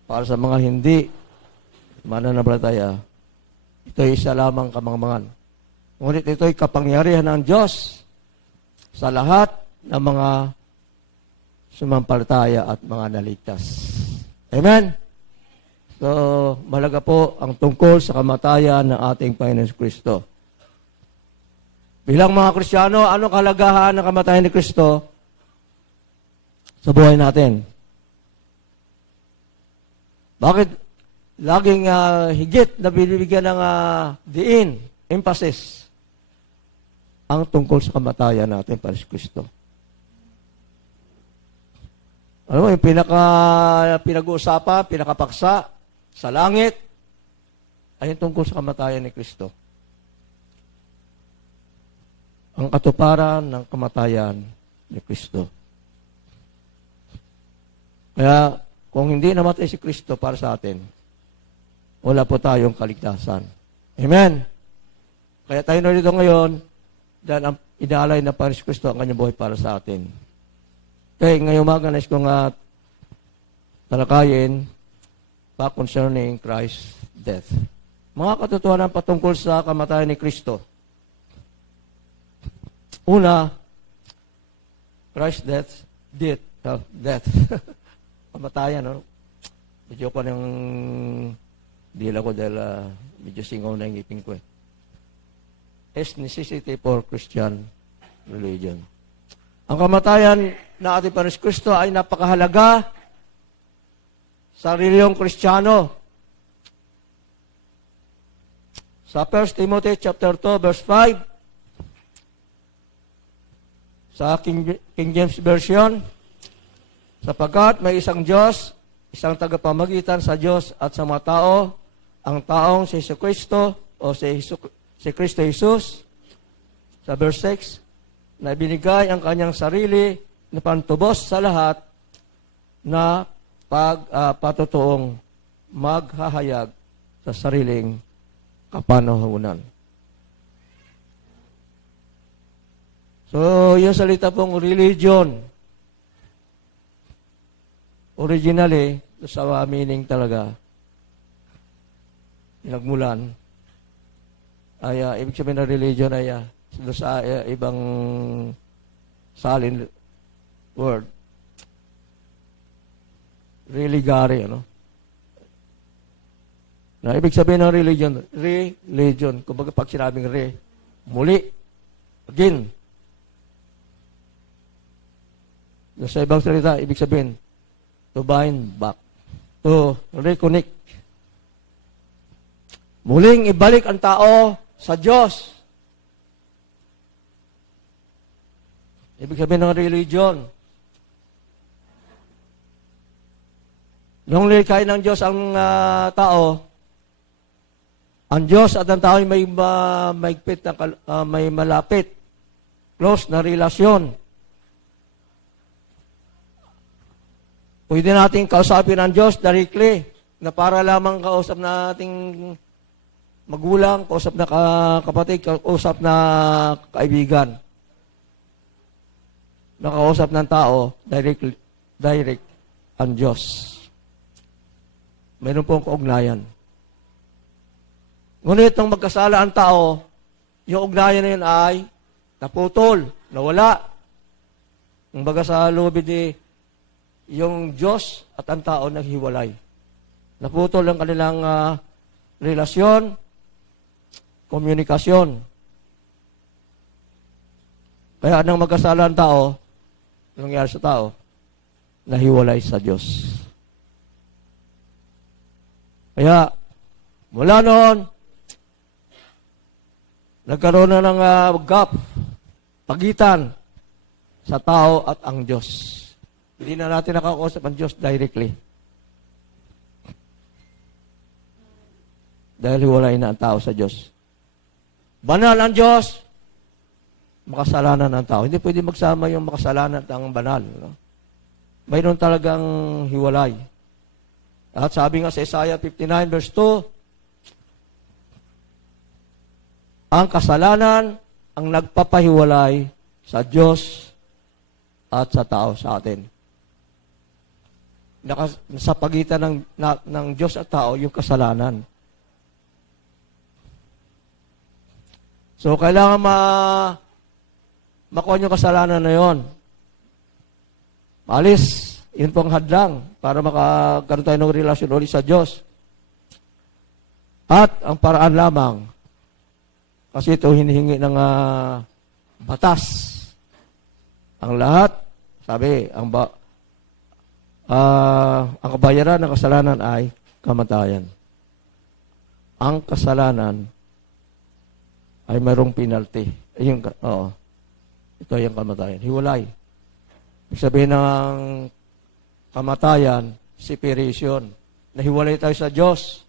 para sa mga hindi mananampalataya, ito ay isa lamang kamangmangan. Ngunit ito ay kapangyarihan ng Diyos sa lahat ng mga sumampalataya at mga naligtas. Amen? So, mahalaga po ang tungkol sa kamatayan ng ating Panginoon Kristo. Bilang mga Kristiyano, anong kalagahan ng kamatayan ni Kristo sa buhay natin? Bakit laging higit na binibigyan ng diin, emphasis, ang tungkol sa kamatayan natin para sa Kristo? Ano mo, yung pinag-uusapan, pinakapaksa sa langit, ay yung tungkol sa kamatayan ni Kristo. Ang katuparan ng kamatayan ni Kristo. Kaya, kung hindi namatay si Kristo para sa atin, wala po tayong kaligtasan. Amen? Kaya tayo narito ngayon, dahil ang inaalay na Panginoon Kristo ang kanyang buhay para sa atin. Kaya ngayong umaga nais kong talakayin pa concerning Christ's death. Mga katotohanan patungkol sa kamatayan ni Kristo. Una, Christ's death. Kamatayan, no? medyo ko ng dila ko dahil medyo singaw na yung ngipin ko eh. Is necessity for Christian religion. Ang kamatayan na ating Panginoon Kristo ay napakahalaga sa reliyong Kristiyano. Sa 1 Timothy chapter 2 verse 5, sa King James Version, sapagkat may isang Diyos, isang tagapamagitan sa Diyos at sa mga tao, ang taong si Jesucristo o si Kristo Jesus, sa verse 6, na ibinigay ang kanyang sarili na pantubos sa lahat na patutuong maghahayag sa sariling kapanahunan. So, yung salita pong religion, originally, sa meaning talaga, pinagmulan, ay ibig sabihin ng religion ay sa ibang salin word. Religare, ano? Na ibig sabihin ng religion, kumbaga pag sinabing muli, again. Sa ibang salita, ibig sabihin, to bind back, to reconnect. Muling ibalik ang tao sa Diyos. Ibig sabihin ng religion. Nung likay ng Diyos ang tao, ang Diyos at ang tao ay may malapit, close na relasyon. Pwede natin kausapin ang Diyos directly, na para lamang kausap nating magulang, kausap na kapatid, kausap na kaibigan. Nakausap ng tao, direct ang Diyos. Mayroon pong kaugnayan. Ngunit nung magkasala ang tao, yung ugnayan na yun ay naputol, nawala. Ang baga sa loob ni yung Diyos at ang tao naghiwalay. Naputol ang kanilang relasyon, komunikasyon. Kaya nang magkasala ang tao, anong nangyari sa tao? Nahiwalay sa Diyos. Kaya, mula noon, nagkaroon na ng gap, pagitan sa tao at ang Diyos. Hindi na natin nakakausap ang Diyos directly. Dahil hiwalay na ang tao sa Diyos. Banal ang Diyos, makasalanan ang tao. Hindi pwede magsama yung makasalanan at ang banal. No? Mayroon talagang hiwalay. At sabi nga sa Isaiah 59 verse 2, ang kasalanan ang nagpapahiwalay sa Diyos at sa tao, sa atin. Sa pagitan ng Diyos at tao, yung kasalanan. So, kailangan makuha yung kasalanan na yon. Alis, yun pong hadlang para makakaroon tayo ng relasyon ulit sa Diyos. At ang paraan lamang, kasi ito hinihingi ng batas. Ang lahat, sabi, ang kabayaran ng kasalanan ay kamatayan. Ang kasalanan ay mayroong penalty. Ito yung kamatayan. Hiwalay. Ibig sabihin ng kamatayan, separation. Nahiwalay tayo sa Diyos.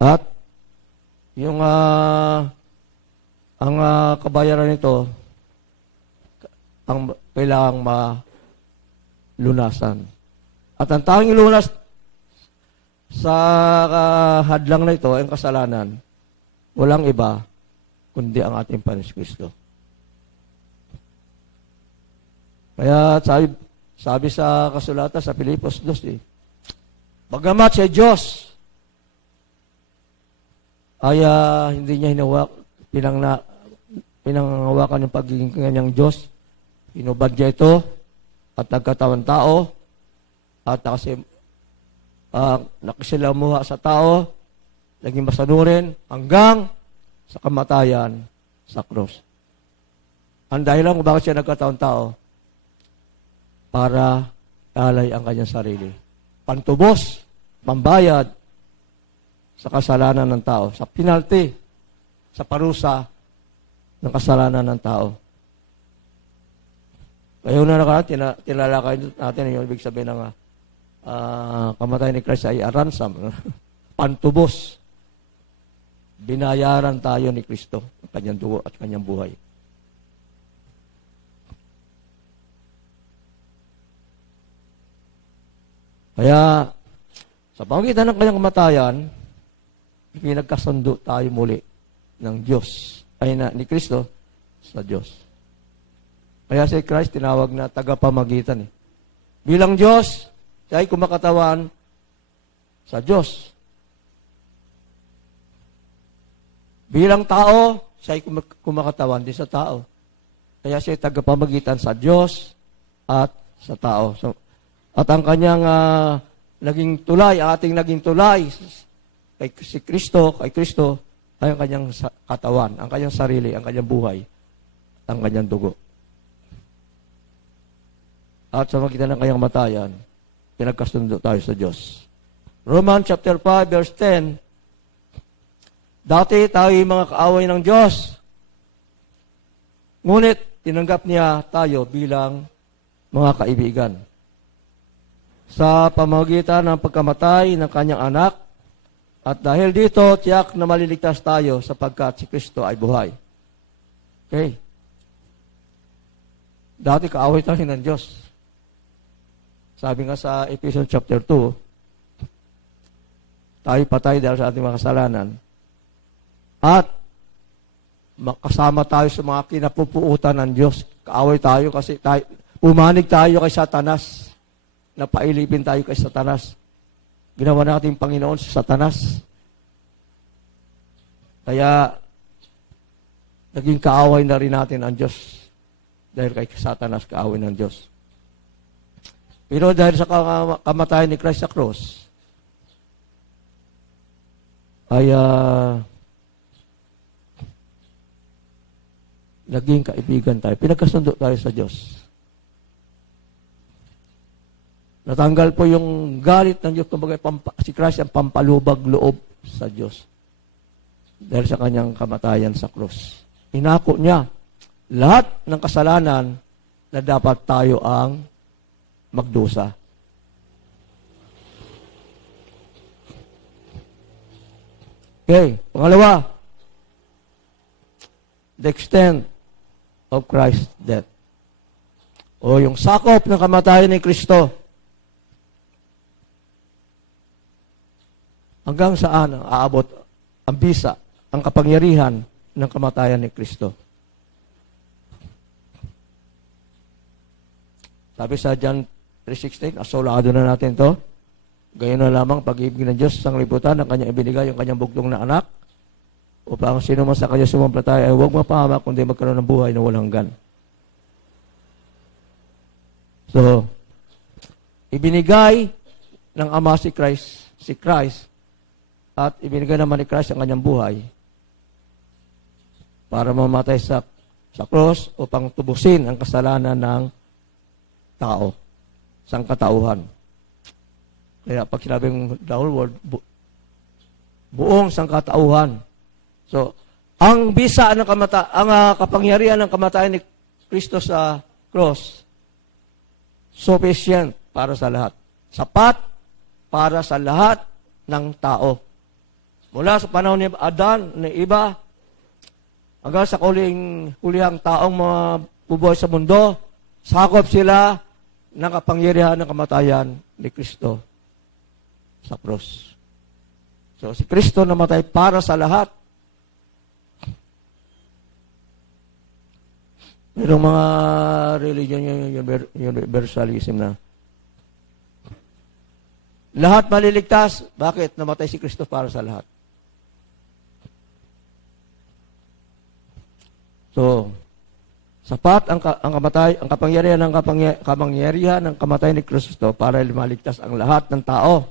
At yung ang kabayaran nito ang kailangang malunasan. At ang tanging lunas sa hadlang na ito, ang kasalanan, walang iba kundi ang ating Panginoon Kristo. Kaya sabi sa kasulatan sa Pilipos 2, bagamat siya Diyos, ay hindi niya pinangangawakan yung pagiging kanyang Diyos. Inubad niya ito at nagkatawan tao at nakisilamuha sa tao, naging masanurin hanggang sa kamatayan sa krus. Ang dahilan kung bakit siya nagkataon tao, para alay ang kanyang sarili. Pantubos, pambayad sa kasalanan ng tao, sa penalty, sa parusa ng kasalanan ng tao. Kaya una nakaraan, tinalakay natin yung ibig sabihin ng kamatayan ni Christ ay a ransom. Pantubos. Binayaran tayo ni Kristo ang kanyang dugo at kanyang buhay. Kaya, sa pamagitan ng kanyang kamatayan, pinagkasundo tayo muli ng Diyos, ni Kristo sa Diyos. Kaya si Christ tinawag na tagapamagitan. Bilang Diyos, siya ay kumakatawan sa Diyos. Bilang tao, siya ay kumakatawan din sa tao. Kaya siya ay tagapamagitan sa Diyos at sa tao. At ang kanyang naging tulay, ating naging tulay kay Kristo ay ang kanyang katawan, ang kanyang sarili, ang kanyang buhay, ang kanyang dugo. At sa magitan ng kanyang matayan, pinagkasundo tayo sa Diyos. Romans chapter 5 verse 10, dati tayo mga kaaway ng Diyos, ngunit tinanggap niya tayo bilang mga kaibigan. Sa pamamagitan ng pagkamatay ng kanyang anak, at dahil dito, tiyak na maliligtas tayo sapagkat si Kristo ay buhay. Okay. Dati kaaway tayo ng Diyos. Sabi nga sa Ephesians chapter 2, tayo patay dahil sa ating mga kasalanan. At makasama tayo sa mga kinapupuutan ng Diyos. Kaaway tayo kasi pumanig tayo kay Satanas. Napailipin tayo kay Satanas. Ginawa natin Panginoon sa Satanas. Kaya, naging kaaway na rin natin ang Diyos. Dahil kay Satanas, kaaway ng Diyos. Pero dahil sa kamatayan ni Christ sa cross, ay naging kaibigan tayo. Pinagkasundo tayo sa Diyos. Natanggal po yung galit ng Diyos. Kumbaga, si Christ ang pampalubag loob sa Diyos. Dahil sa kanyang kamatayan sa krus. Inako niya lahat ng kasalanan na dapat tayo ang magdusa. Okay, pangalawa, the extent of Christ's death. O yung sakop ng kamatayan ni Kristo. Hanggang saan ang aabot ang bisa, ang kapangyarihan ng kamatayan ni Kristo. Sabi sa John 3:16, asolado na natin to. Gayon na lamang pag-ibig ng Diyos sa sanglibutan ng kanyang ibinigay yung kanyang bugtong na anak upang sino man sa kanya sumampalataya ay huwag mapahamak kundi magkaroon ng buhay na walang hanggan. So, ibinigay ng Ama si Christ at ibinigay naman ni Christ ang kanyang buhay para mamatay sa cross upang tubusin ang kasalanan ng tao, sangkatauhan. Kaya pag sinabing the whole world, buong sangkatauhan. So, ang bisa ng kapangyarihan ng kamatayan ni Kristo sa cross, sufficient para sa lahat. Sapat para sa lahat ng tao. Mula sa panahon ni Adan, ni Eva, hanggang sa hulihang taong mga bubuhay sa mundo, sakop sila ng kapangyarihan ng kamatayan ni Kristo sa cross. So, si Kristo namatay para sa lahat. Merong mga religion yung universalism na lahat maliligtas. Bakit? Namatay si Kristo para sa lahat. So, sapat ang kapangyarihan ng kamatay ni Kristo para maligtas ang lahat ng tao.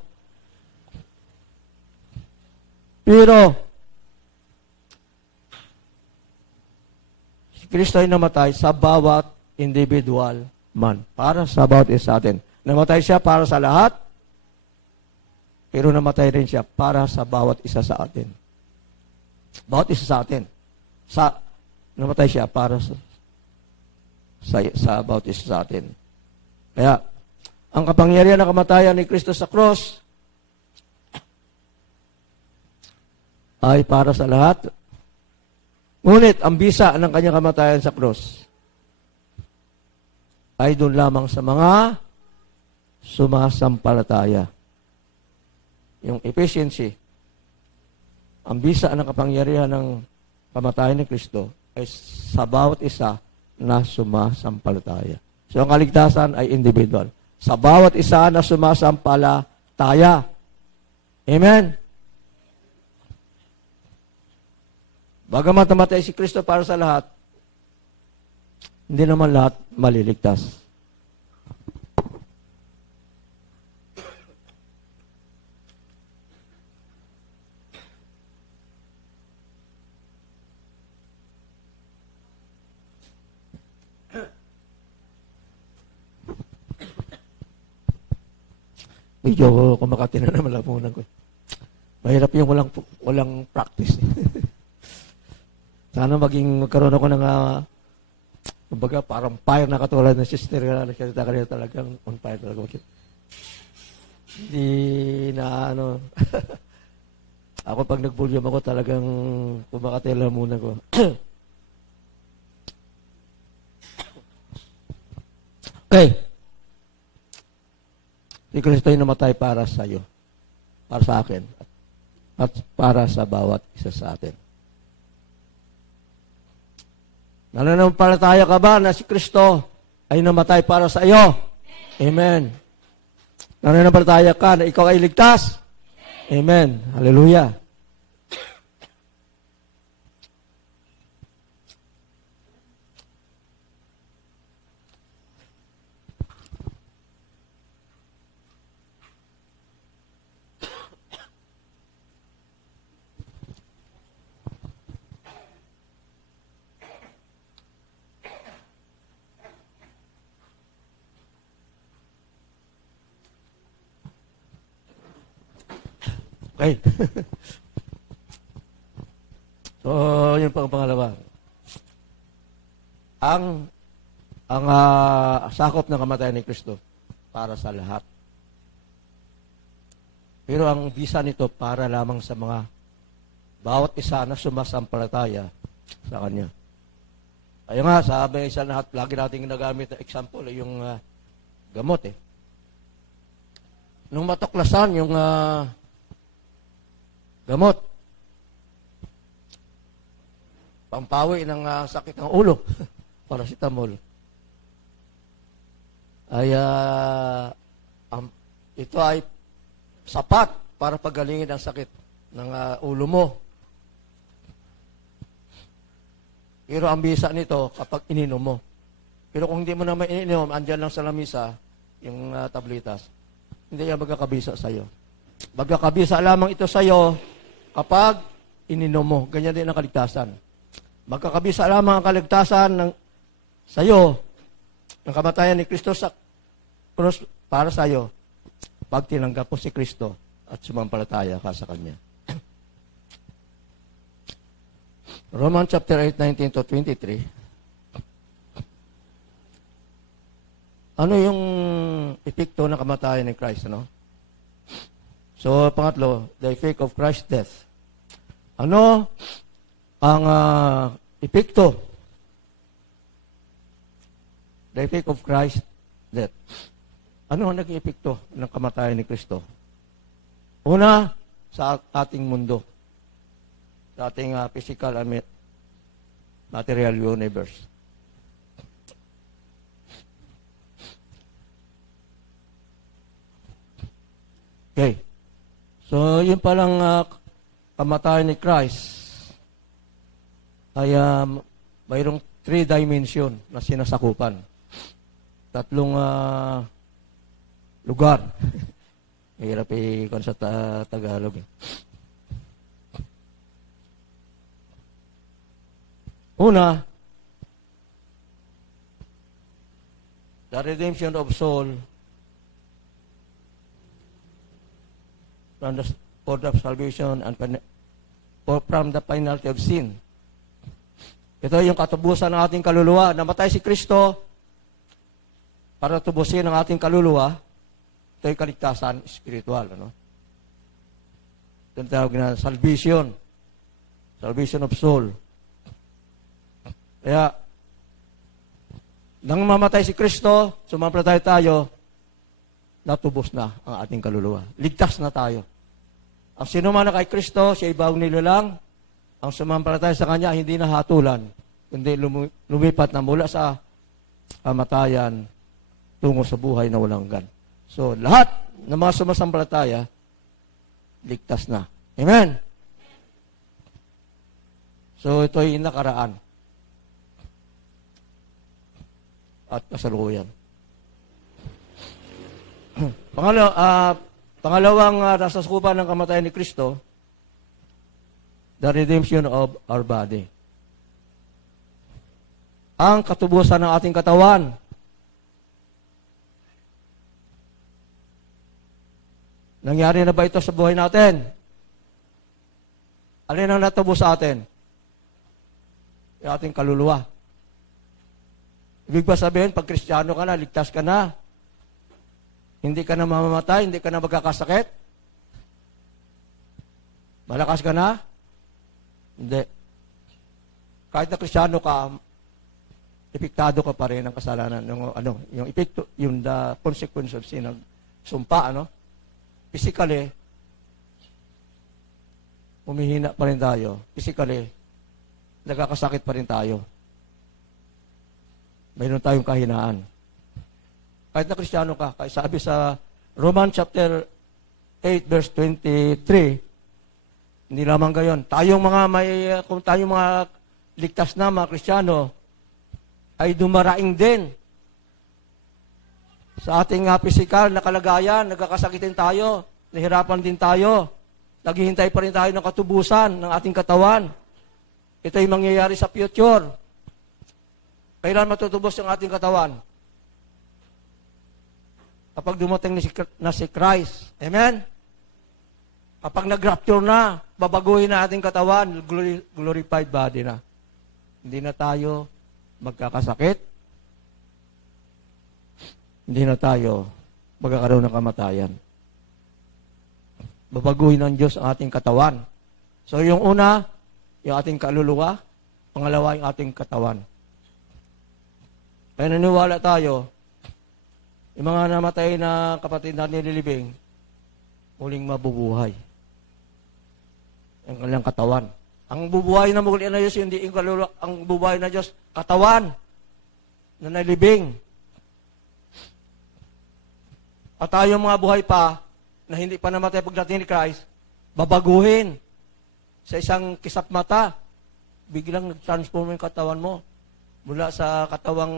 Pero, si Kristo ay namatay sa bawat individual man. Para sa bawat isa atin. Namatay siya para sa lahat, pero namatay rin siya para sa bawat isa sa atin. Bawat isa sa atin. Namatay siya para sa bawat isa sa atin. Kaya, ang kapangyarihan ng kamatayan ni Kristo sa cross ay para sa lahat. Ngunit, ang bisa ng kanyang kamatayan sa cross ay doon lamang sa mga sumasampalataya. Yung efficiency, ang bisa ng kapangyarihan ng kamatayan ni Kristo ay sa bawat isa na sumasampalataya. So, ang kaligtasan ay individual. Sa bawat isa na sumasampalataya. Amen? Bagamat namatay si Kristo para sa lahat, hindi naman lahat maliligtas. Medyo kumakati na naman lamunan ko. Mahirap yung walang practice. Sana magkaroon ako ng kumbaga, parang fire na katulad ng sister na nagkita kanina, talagang on fire talaga. Hindi na ako pag nag-volume ako talagang kumakatila muna ko. Okay. Si Kristo ay namatay para sa iyo, para sa akin, at para sa bawat isa sa atin. Nananampalataya ka ba na si Kristo ay namatay para sa iyo? Amen. Nananampalataya ka na ikaw ay ligtas? Amen. Hallelujah. Okay. So, yun pa ang pangalawa. Ang sakop ng kamatayan ni Kristo para sa lahat. Pero ang bisa nito para lamang sa mga bawat isa na sumasampalataya sa Kanya. Kaya nga, sabi sa lahat, lagi natin ginagamit na example, yung gamot Nung matuklasan yung gamot, pampawi ng sakit ng ulo, paracetamol, ay ito ay sapat para pagalingin ang sakit ng ulo mo. Pero ang bisa nito kapag ininom mo. Pero kung hindi mo naman ininom, andyan lang sa lamisa yung tabletas, hindi yan magkakabisa sa'yo. Magkakabisa lamang ito sa'yo kapag ininom mo. Ganyan din ang kaligtasan. Magkakabisa lamang ang kaligtasan sa'yo, ng kamatayan ni Kristo sa cross para sa'yo, pag tinanggap mo si Kristo at sumampalataya ka sa Kanya. Romans chapter 8, 19 to 23. Ano yung epekto ng kamatayan ni Christ, So, pangatlo, the effect of Christ's death. Ano ang epekto? The effect of Christ's death. Ano ang naging epekto ng kamatayan ni Kristo? Una, sa ating mundo. Sa ating physical and material universe. Okay. So, yun palang kamatayan ni Christ ay mayroong 3 dimension na sinasakupan. 3 lugar. Mahirap ikon sa Tagalog. Una, the redemption of soul from the sport of salvation and from the penalty of sin. Ito yung katubusan ng ating kaluluwa. Namatay si Kristo para tubusin ang ating kaluluwa. Ito yung kaligtasan spiritual. Ano? Ito yung tawag na salvation. Salvation of soul. Kaya, nang mamatay si Kristo, sumampalataya tayo, natubos na ang ating kaluluwa. Ligtas na tayo. Ang sinuman na kay Kristo, siya ibawang nilalang. Ang sumampalataya sa Kanya, hindi na hatulan, kundi lumipat na mula sa kamatayan tungo sa buhay na walang hanggan. So, lahat ng mga sumasampalataya, ligtas na. Amen? So, ito ay nakaraan. At kasalukuyan. Pangalawang nasasakupan ng kamatayan ni Kristo, the redemption of our body. Ang katubusan ng ating katawan. Nangyari na ba ito sa buhay natin? Alin ang natubos sa atin? Yung ating kaluluwa. Ibig ba sabihin, pag Kristiyano ka na, ligtas ka na, hindi ka na mamamatay, hindi ka na magkakasakit? Malakas ka na? Hindi. Kahit na Kristiyano ka, epektado ka pa rin ng kasalanan. Yung epekto, yung the consequence of sin, sumpa, physically, humihina pa rin tayo. Physically, nagkakasakit pa rin tayo. Mayroon tayong kahinaan. Kahit na Kristiyano ka, kahit sabi sa Romans chapter 8 verse 23, hindi lamang gayon. Kung tayong mga ligtas na mga Kristiyano, ay dumaraing din sa ating pisikal na kalagayan, nagkakasakitin tayo, nahirapan din tayo, naghihintay pa rin tayo ng katubusan ng ating katawan. Ito ay mangyayari sa future. Kailan matutubos ang ating katawan? Kapag dumating na si Christ. Amen? Kapag nag-rapture na, babaguhin na ating katawan, glorified body na. Hindi na tayo magkakasakit. Hindi na tayo magkakaroon ng kamatayan. Babaguhin ng Diyos ang ating katawan. So yung una, yung ating kaluluwa. Pangalawa, yung ating katawan. Kaya naniwala tayo, yung mga namatay na kapatid natin nililibing, muling mabubuhay. Ang kanilang katawan. Ang bubuhay na muli na Diyos, hindi ang bubuhay na Diyos, katawan na nalibing. At tayong mga buhay pa, na hindi pa namatay pagdating ni Christ, babaguhin sa isang kisap mata. Biglang nag-transform yung katawan mo. Mula sa katawang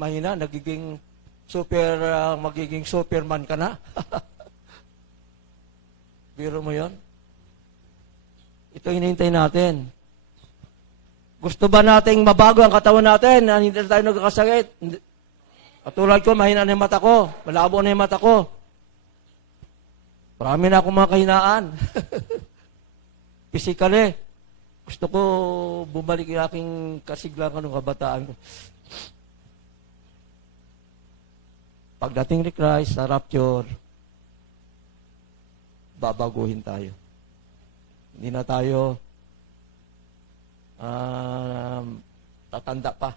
mahina, magiging Superman ka na. Biro mo yon? Ito hinihintay natin. Gusto ba nating mabago ang katawan natin na hindi na tayo nagkakasakit? Katulad ko, mahina na yung mata ko. Malabo na yung mata ko. Marami na akong mga kahinaan. Physically. Gusto ko bumalik yung aking kasiglangan ng kabataan ko. Pagdating ni Christ sa rapture, babaguhin tayo. Hindi na tayo tatanda pa.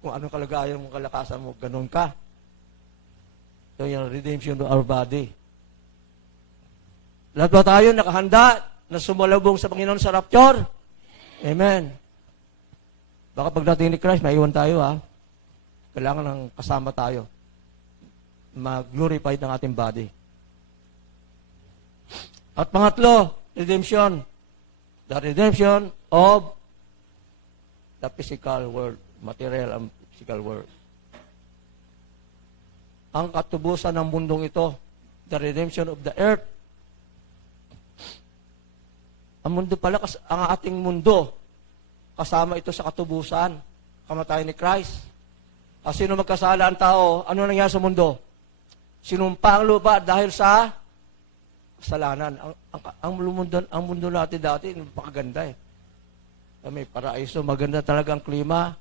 Kung anong kalagayan mo, kalakasan mo, ganun ka. So yung redemption of our body. Lahat ba tayo nakahanda na sumalubong sa Panginoon sa rapture? Amen. Baka pagdating ni Christ, maiwan tayo Kailangan ng kasama tayo. Mag-glorified ng ating body. At pangatlo, redemption. The redemption of the physical world, material and physical world. Ang katubusan ng mundong ito, the redemption of the earth. Ang mundo pala, ang ating mundo, kasama ito sa katubusan, kamatayan ni Christ. Sino magkasala ang tao, ano nangyari sa mundo? Sinumpa ang lupa dahil sa kasalanan. Ang mundo natin dati, napakaganda eh. May paraiso, maganda talaga ang klima.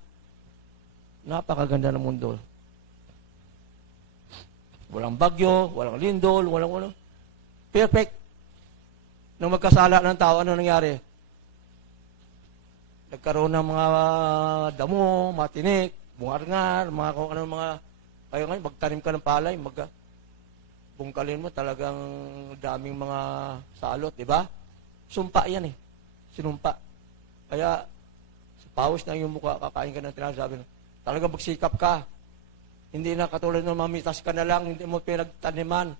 Napakaganda ng mundo. Walang bagyo, walang lindol, walang. Perfect. Nung magkasala ng tao, ano nangyari? Nagkaroon ng mga damo, mga tinik, bungar-ngar, mga kung ano mga, kayo ngayon, magtanim ka ng palay, bungkalin mo, talagang daming mga salot, di ba? Sumpa yan eh. Sinumpa. Kaya, sa pawis na yung mukha, kakain ka ng tinasabi, talagang magsikap ka. Hindi na katulad ng mamitas ka na lang, hindi mo pinagtaniman.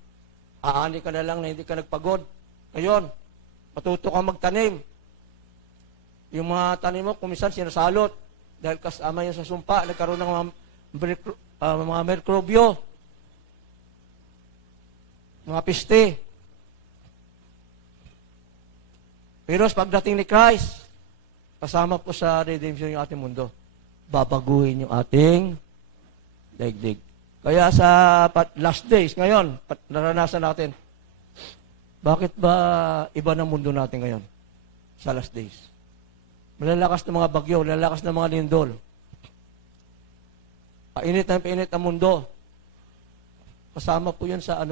Aani ka na lang na hindi ka nagpagod. Ngayon, matuto ka magtanim. Yung mga tanim mo, kumisan sinasalot. Dahil kasama yan sa sumpa, nagkaroon ng mga mikrobyo. Mga piste. Pero sa pagdating ni Christ, kasama po sa redemption yung ating mundo. Babaguhin yung ating daigdig. Kaya sa last days, ngayon, naranasan natin, bakit ba iba ng mundo natin ngayon sa last days? Malalakas ng mga bagyo, malalakas ng mga lindol. Painit ang mundo. Kasama po yun sa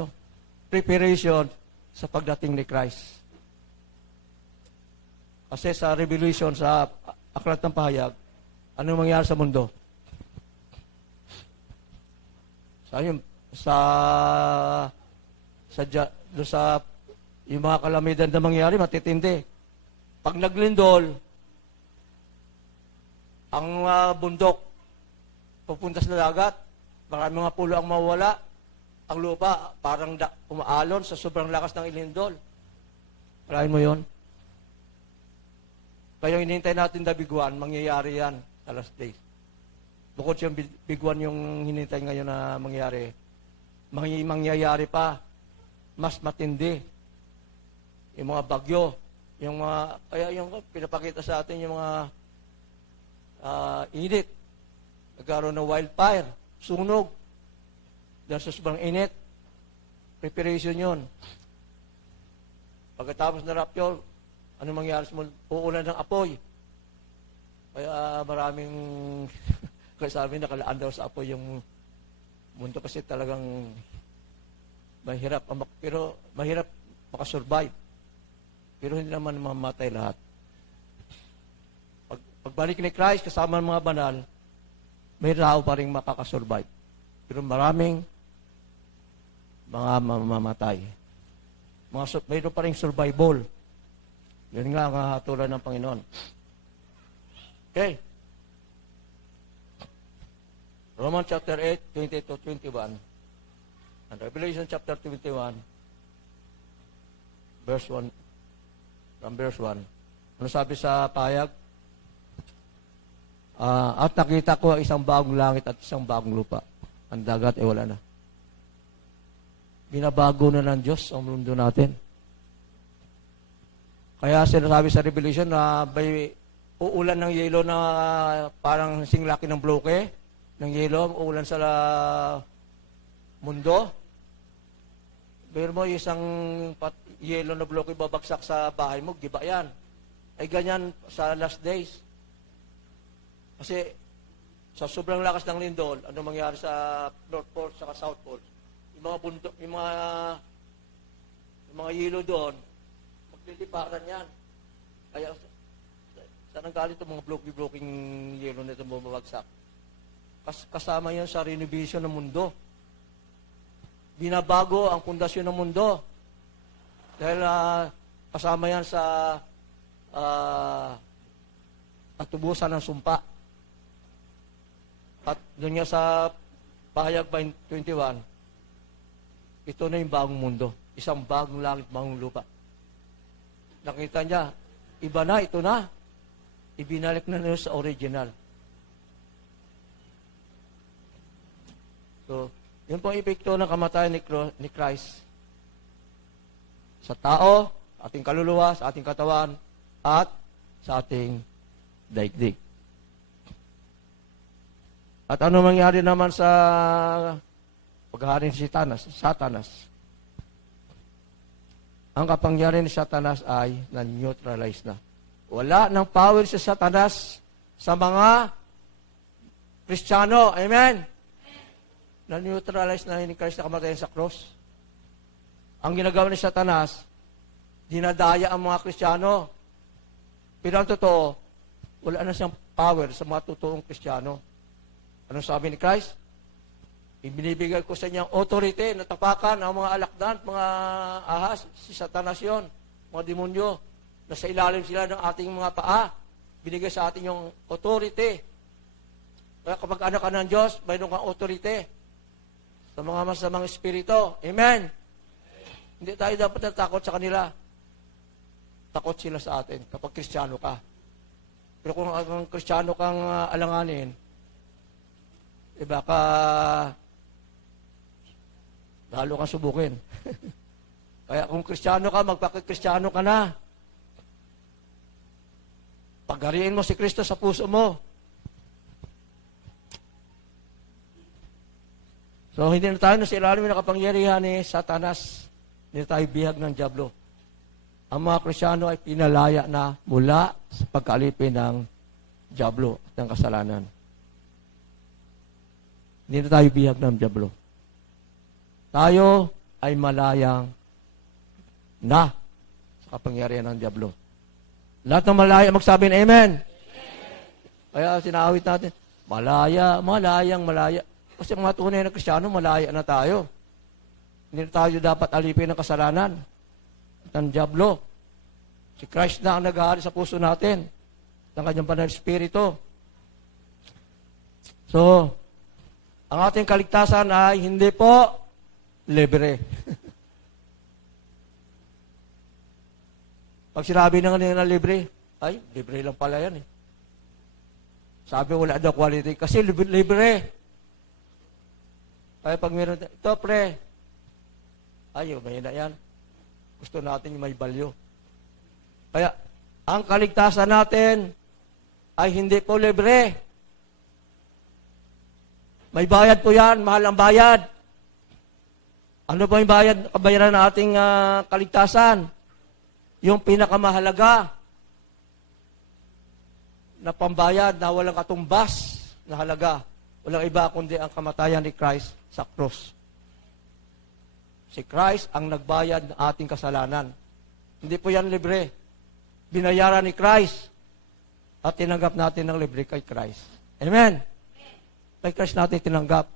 preparation sa pagdating ni Christ. Kasi sa Revelation, sa Aklat ng Pahayag, ano mangyari sa mundo? Sa yung mga kalamidad na mangyari, matitindi. Pag naglindol, ang bundok, pupunta sa dagat, maraming mga pulo ang mawala, ang lupa, parang umaalon sa sobrang lakas ng ilindol. Malahin mo yon. Kaya hinihintay natin na biguan, mangyayari yan sa last days. Bukod siyang biguan yung hinihintay ngayon na mangyayari, mangyayari pa, mas matindi. Yung mga bagyo, kaya yung pinapakita sa atin yung mga init, nagkaroon ng wildfire, sunog, dahil sa sobrang init, preparation yun. Pagkatapos na rapture, ano mangyari sa mundo? Uulan ng apoy. Kaya maraming, kaya sabi nakalaan daw sa apoy yung mundo kasi talagang mahirap, pero mahirap makasurvive. Pero hindi naman mamatay lahat. Pagbalik ni Christ, kasama ng mga banal, may tao pa rin makakasurvive. Pero maraming mga mamamatay. Mayroon pa rin survival. Yun nga ang hatulan ng Panginoon. Okay. Romans chapter 8, 20-21. And Revelation chapter 21, verse 1. From verse 1. Ano sabi sa pahayag? At nakita ko isang bagong langit at isang bagong lupa. Ang dagat ay wala na. Binabago na ng Diyos ang mundo natin. Kaya sinasabi sa Revelation na uulan ng yelo na parang singlaki ng bloke ng yelo, uulan sa mundo. Pero mo isang yelo na bloke babagsak sa bahay mo, giba yan. Ay ganyan sa last days. Kasi sa sobrang lakas ng lindol, ano mangyari sa North Pole sa South Pole? Yung mga bundok, yung mga yelo doon, magliliparan yan. Kaya saan ang galit itong mga bloking yelo na itong bumabagsak? Kasama yan sa renovation ng mundo. Binabago ang pundasyon ng mundo. Dahil kasama yan sa katubusan ng sumpa. At doon nga sa Pahayag 21, ito na yung bagong mundo. Isang bagong langit, bagong lupa. Nakita niya, iba na, ito na. ibinalik na nila sa original. So, yun po ang epekto ng kamatayan ni Christ sa tao, sa ating kaluluwa, sa ating katawan, at sa ating daigdig. At ano mangyari naman sa paghahari ni Satanas? Ang kapangyarihan ni Satanas ay na-neutralize na. Wala ng power si Satanas sa mga Kristiyano. Amen? Na-neutralize na ni Christ na kamatayan sa cross. Ang ginagawa ni Satanas, dinadaya ang mga Kristiyano. Pero ang totoo, wala na siyang power sa mga totoong Kristiyano. Anong sabi ni Christ? Ibinibigay ko sa inyong authority na tapakan ang mga alakdan, mga ahas, si Satanas yun, mga demonyo, na sa ilalim sila ng ating mga paa. Binigay sa atin yung authority. Kaya kapag anak ka ng Diyos, mayroon kang authority sa mga masamang espiritu. Amen? Hindi tayo dapat natakot sa kanila. Takot sila sa atin kapag Kristiyano ka. Pero kung ang Kristiyano kang alanganin, baka lalo kang subukin. Kaya kung Kristiyano ka, magpaka-Kristiyano ka na. Paghariin mo si Kristo sa puso mo. So, hindi na tayo nasa ilalim ng kapangyarihan ni Satanas. Hindi na tayo bihag ng dyablo. Ang mga Kristiyano ay pinalaya na mula sa pagkaalipin ng dyablo at ng kasalanan. Hindi na tayo bihag ng dyablo. Tayo ay malayang na sa kapangyarihan ng dyablo. Lahat ng malaya, magsabi ng amen. Kaya sinawit natin, malaya, malayang malaya. Kasi ang mga tunay na Kristiyano, malaya na tayo. Hindi na tayo dapat alipin ng kasalanan at ng dyablo. Si Christ na ang naghahari sa puso natin ng kanyang banal espiritu. So, ang ating kaligtasan ay hindi po libre. Pag sinabi na kanina na libre, ay, libre lang pala yan eh. Sabi wala daw quality, kasi libre. Kaya pag meron, ito pre, ay, mahina yan. Gusto natin yung may value. Kaya, ang kaligtasan natin ay hindi po libre. May bayad po yan, mahal ang bayad. Ano po yung bayad, kabayaran ng ating kaligtasan? Yung pinakamahalaga na pambayad na walang katumbas na halaga. Walang iba kundi ang kamatayan ni Christ sa cross. Si Christ ang nagbayad ng ating kasalanan. Hindi po yan libre. Binayaran ni Christ at tinanggap natin ng libre kay Christ. Amen? Kay Christ natin tinanggap.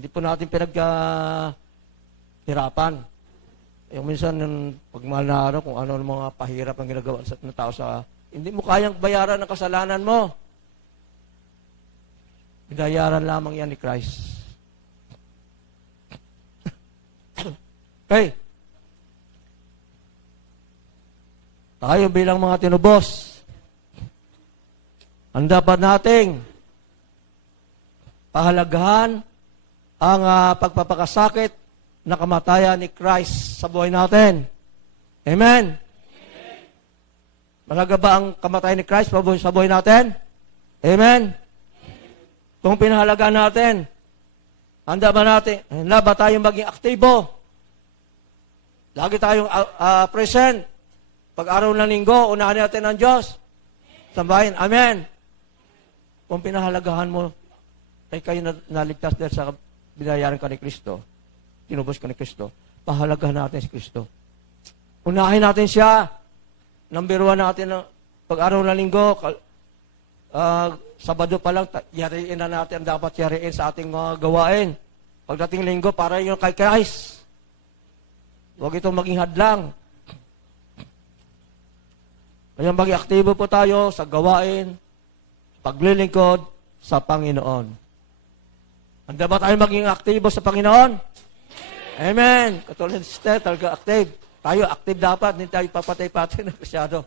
Hindi po natin hirapan. Yung minsan, pag mahal na araw, kung ano ang mga pahirap ang ginagawa ng tao sa... Hindi mo kayang bayaran ang kasalanan mo. Binayaran lamang yan ni Christ. Okay. Tayo bilang mga tinubos, ang dapat nating pahalagahan ang pagpapakasakit na kamatayan ni Christ sa buhay natin. Amen? Malaga ba ang kamatayan ni Christ sa buhay natin? Amen? Kung pinahalagaan natin, handa ba tayong maging aktibo? Lagi tayong present. Pag-araw ng linggo, unahan natin ang Diyos. Sambahin. Amen? Kung pinahalagahan mo, ay kayo naligtas dahil sa binayaran ka ni Kristo, tinubos ka ni Kristo, pahalagahan natin si Kristo. Unahin natin siya. Number 1 natin ng pag-araw ng linggo, Sabado pa lang, yariin na natin ang dapat yariin sa ating mga gawain. Pagdating linggo, para yun kay Christ. Huwag itong maging hadlang. Kaya maging aktibo po tayo sa gawain, paglilingkod sa Panginoon. Handa ba tayo maging aktibo sa Panginoon? Amen. Katulad ni Sister, talaga active. Tayo active dapat, hindi tayo papatay-patay na masyado.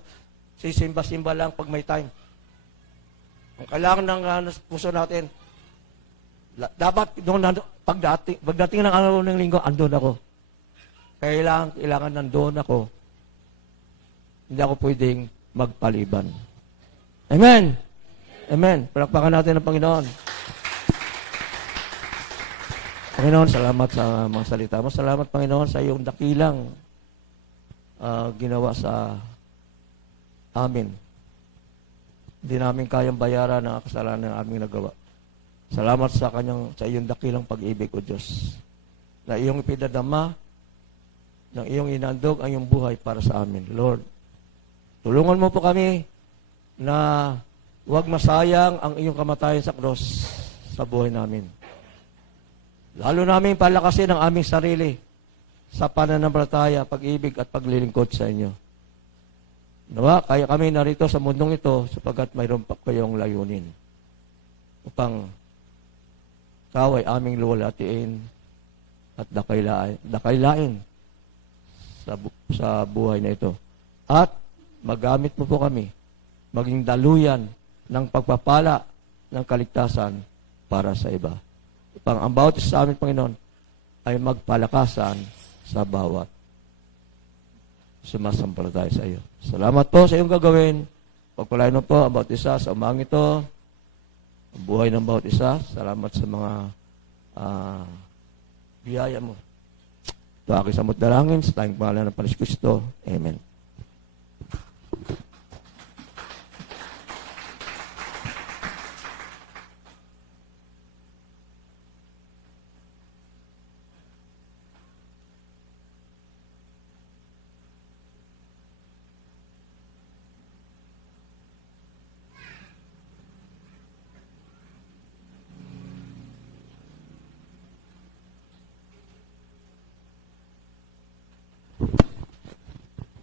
sisimba-simba lang pag may time. Ang kailangan ng puso natin, dapat pagdating ng araw ng linggo, andun ako. Kailangan nandun ako. Hindi ako pwedeng magpaliban. Amen! Amen. Palakpakan natin ang Panginoon. Panginoon, salamat sa mga salita mo. Salamat, Panginoon, sa iyong dakilang ginawa sa amin. Hindi namin kayang bayaran ang kasalanan ng aming nagawa. Salamat sa iyong dakilang pag-ibig, O Diyos, na iyong ipinadama, ng iyong inandog ang iyong buhay para sa amin. Lord, tulungan mo po kami na huwag masayang ang iyong kamatayan sa cross sa buhay namin. Lalo namin palakasin ang aming sarili sa pananampalataya, pag-ibig at paglilingkod sa inyo. Nawa, kaya kami narito sa mundong ito sapagkat mayroon pa kayong layunin upang ikaw ay aming luwalhatiin at dakaylain sa buhay na ito. At magamit mo po kami maging daluyan ng pagpapala ng kaligtasan para sa iba. Upang ang bawat isa sa amin, Panginoon, ay magpalakasan sa bawat sumasampalataya sa iyo. Salamat po sa iyong gagawin. Pagpalain mo po ang bawat isa sa umagang ito, ang buhay ng bawat isa. Salamat sa mga biyaya mo. Ito aking samot dalangin sa tayong pangalan ng Panginoon Kristo. Amen.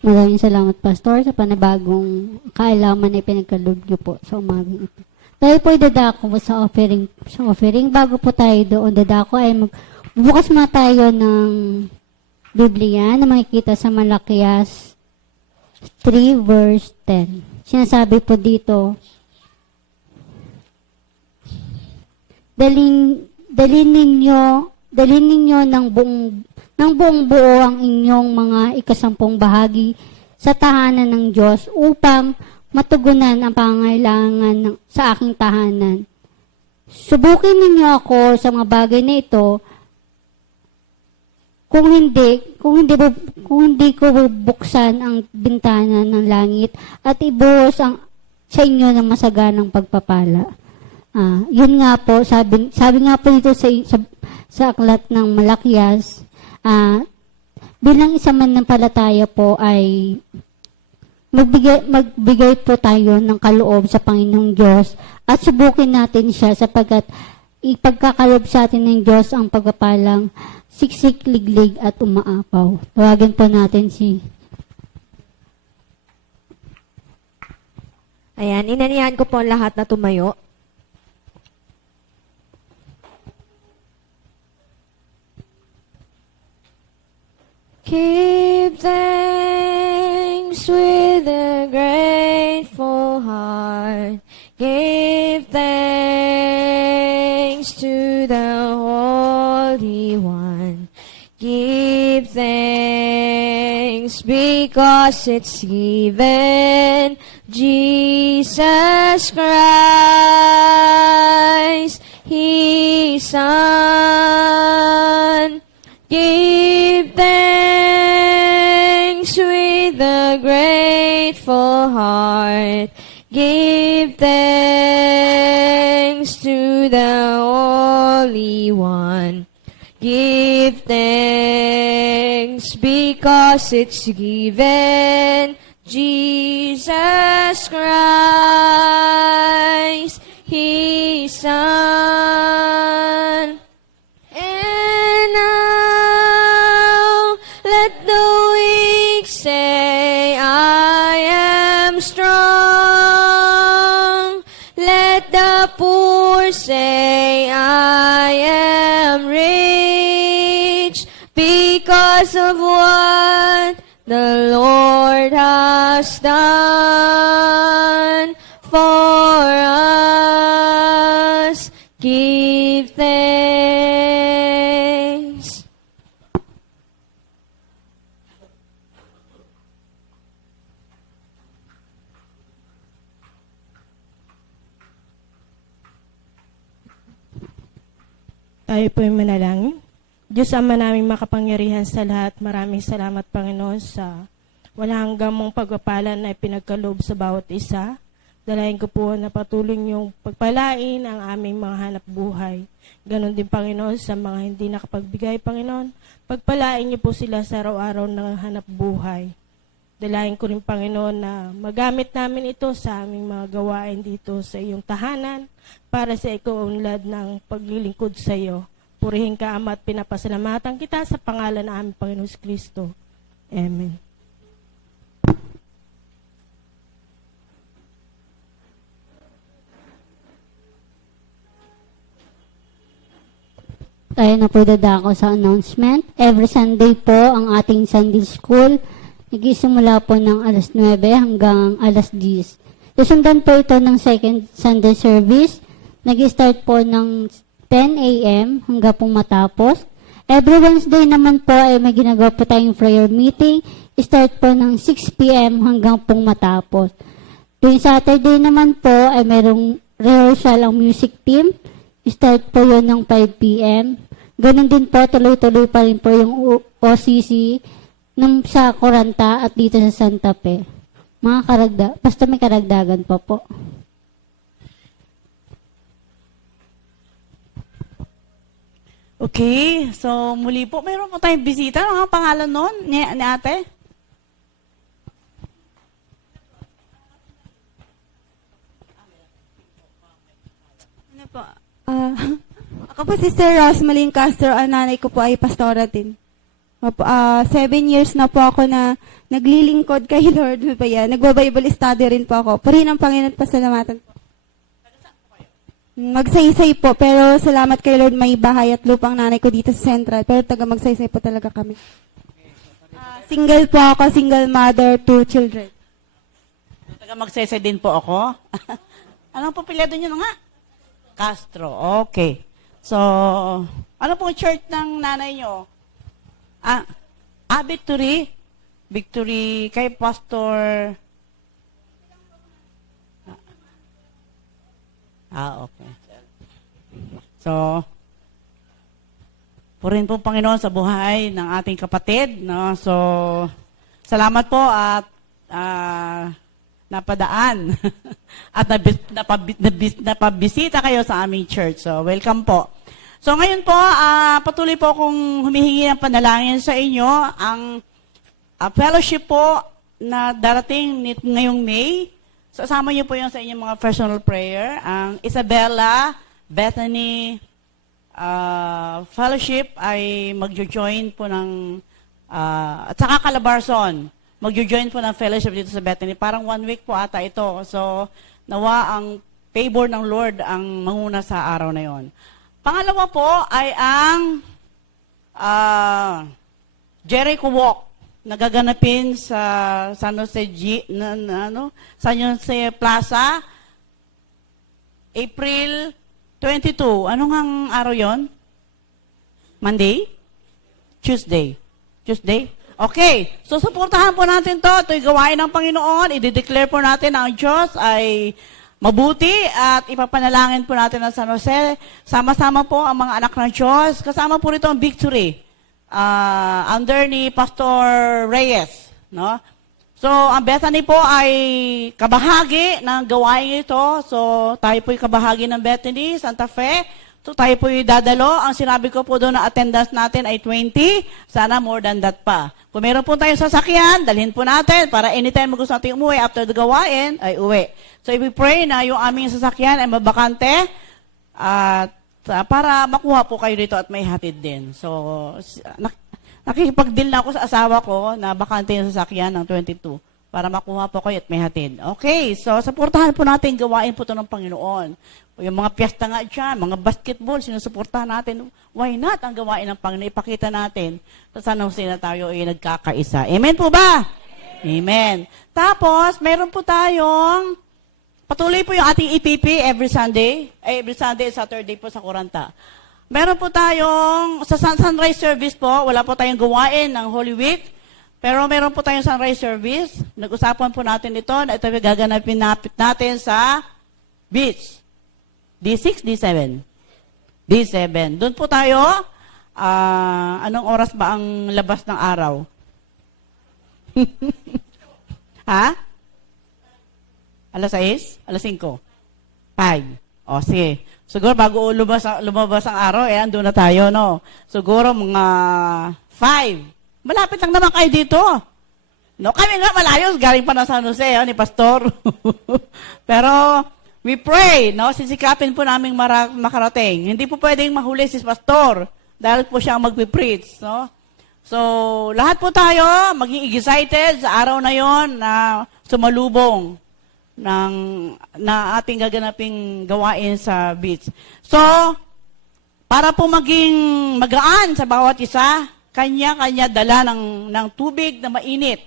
Maraming salamat, Pastor, sa panabagong kaalaman na ipinagkaloob niyo po sa umagang ito. Tayo po dadako mo sa offering. Bago po tayo doon dadako ay bukas muna tayo ng Biblia na makikita sa Malakias 3 verse 10. Sinasabi po dito, dalhin ninyo ng buong buo ang inyong mga ikasampung bahagi sa tahanan ng Diyos upang matugunan ang pangailangan sa aking tahanan. Subukin ninyo ako sa mga bagay na ito. Kung hindi ko bubuksan ang bintana ng langit at ibuhos sa inyo ng masaganang pagpapala. Yun nga po, sabi nga po dito sa aklat ng Malakias, bilang isa man ng palataya po ay magbigay po tayo ng kaloob sa Panginoong Diyos at subukin natin siya sapagkat ipagkakaloob sa atin ng Diyos ang pagpapalang siksik, liglig at umaapaw. Tawagin po natin si... Ayan, inanihan ko po ang lahat na tumayo. Give thanks with a grateful heart. Give thanks to the Holy One. Give thanks because it's given Jesus Christ, His Son. Give thanks with a grateful heart. Give thanks to the Holy One. Give thanks because it's given Jesus Christ, His Son. And now let the weak say, I am strong. Let the poor say, I am rich because of what the Lord has done. Tayo po yung manalangin. Diyos Ama naming makapangyarihan sa lahat, maraming salamat Panginoon sa walang hanggang mong pagpapala na ipinagkaloob sa bawat isa. Dalayan ko po na patuloy niyong pagpalain ang aming mga hanap buhay. Ganon din Panginoon sa mga hindi nakapagbigay Panginoon. Pagpalain niyo po sila sa araw-araw ng hanap buhay. Dalayan ko rin Panginoon na magamit namin ito sa aming mga gawain dito sa iyong tahanan para sa ikaunlad ng paglilingkod sa iyo. Purihin ka, Ama, at pinapasalamatan kita sa pangalan ng aming Panginoon Kristo. Amen. Tayo na po dadako sa announcement. Every Sunday po ang ating Sunday School. Nagsisimula po ng alas 9 hanggang alas 10. Susundan po ito ng second Sunday service. Nag-start po ng 10 a.m. hanggang pong matapos. Every Wednesday naman po ay may ginagawa po tayong prayer meeting. Start po ng 6 p.m. hanggang pong matapos. Tuwing Saturday naman po ay mayroong rehearsal ang music team. Start po yun ng 5 p.m. Ganun din po, tuloy-tuloy pa rin po yung OCC sa Coranta at dito sa Santa Fe. Basta may karagdagan pa po. Okay, so muli po, mayroon po tayong bisita. Ano ang pangalan nun ni ate? Ano po? Ako po, Sister Rosmaline Castro, ang nanay ko po ay pastora din. 7 years na po ako na naglilingkod kay Lord. Ano ba yan? Nagba-Bible study rin po ako. Purihin ang Panginoon at pasalamatan po. Magsaysay po, pero salamat kay Lord, may bahay at lupang nanay ko dito sa Central. Pero taga magsaysay po talaga kami. Single po ako, single mother, 2 children. Taga magsesay din po ako. Anong papilado nyo na nga? Castro, okay. So, ano pong church ng nanay nyo? Victory? Victory kay Pastor... okay. So, purin po Panginoon sa buhay ng ating kapatid. No? So, salamat po at napadaan at napabisita kayo sa aming church. So, welcome po. So, ngayon po, patuloy po akong humihingi ng panalangin sa inyo. Ang fellowship po na darating ngayong May, sasama niyo po yung sa inyong mga personal prayer. Ang Isabella Bethany Fellowship ay magjo-join po ng, at saka Calabarzon, magjo-join po ng fellowship dito sa Bethany. Parang 1 week po ata ito. So, nawa ang favor ng Lord ang manguna sa araw na yon. Pangalawa po ay ang Jericho Walk. Nagaganapin sa San Jose San Jose Plaza, April 22. Anong ang araw yon? Monday? Tuesday? Okay. So, suportahan po natin to. Ito'y gawain ng Panginoon. I-declare po natin na ang Diyos ay mabuti at ipapanalangin po natin ang San Jose. Sama-sama po ang mga anak ng Diyos. Kasama po rito ang Victory. Under ni Pastor Reyes, no? So, ang Bethany po ay kabahagi ng gawain ito. So, tayo po'y kabahagi ng Bethany, Santa Fe. So, tayo po'y dadalo. Ang sinabi ko po doon na attendance natin ay 20. Sana more than that pa. Kung meron po tayong sasakyan, dalhin po natin para anytime gusto natin umuwi after the gawain, ay uwi. So, we pray na yung aming sasakyan ay mabakante at para makuha po kayo dito at may hatid din. So, nakikipag-deal na ako sa asawa ko na bakante yung sasakyan ng 22 para makuha po kayo at may hatid. Okay, so supportahan po natin, gawain po ito ng Panginoon. O yung mga piyesta nga dyan, mga basketball, sinusuportahan natin. Why not ang gawain ng Panginoon? Ipakita natin sa San Jose na tayo ay nagkakaisa. Amen po ba? Amen. Tapos, meron po tayong patuloy po yung ating EPP every Sunday Saturday po sa Coranta. Meron po tayong, sa sunrise service po, wala po tayong gawain ng Holy Week, pero meron po tayong sunrise service. Nag-usapan po natin ito, na ito gaganapin natin sa beach. D6, D7? D7. Doon po tayo. Anong oras ba ang labas ng araw? Ha? Alas 6? Alas 5? 5. O, sige. Siguro bago lumabas ang araw, andun na tayo, no? Siguro mga 5. Malapit lang naman kayo dito. No, kami nga malayo, galing pa na San Jose, ni Pastor. Pero, we pray, no? Sisikapin po namin makarating. Hindi po pwedeng mahuli si Pastor dahil po siya ang magpipreach, no? So, lahat po tayo maging excited sa araw na yon na sumalubong na ating gaganaping gawain sa beach. So, para po maging magaan sa bawat isa, kanya-kanya dala ng tubig na mainit.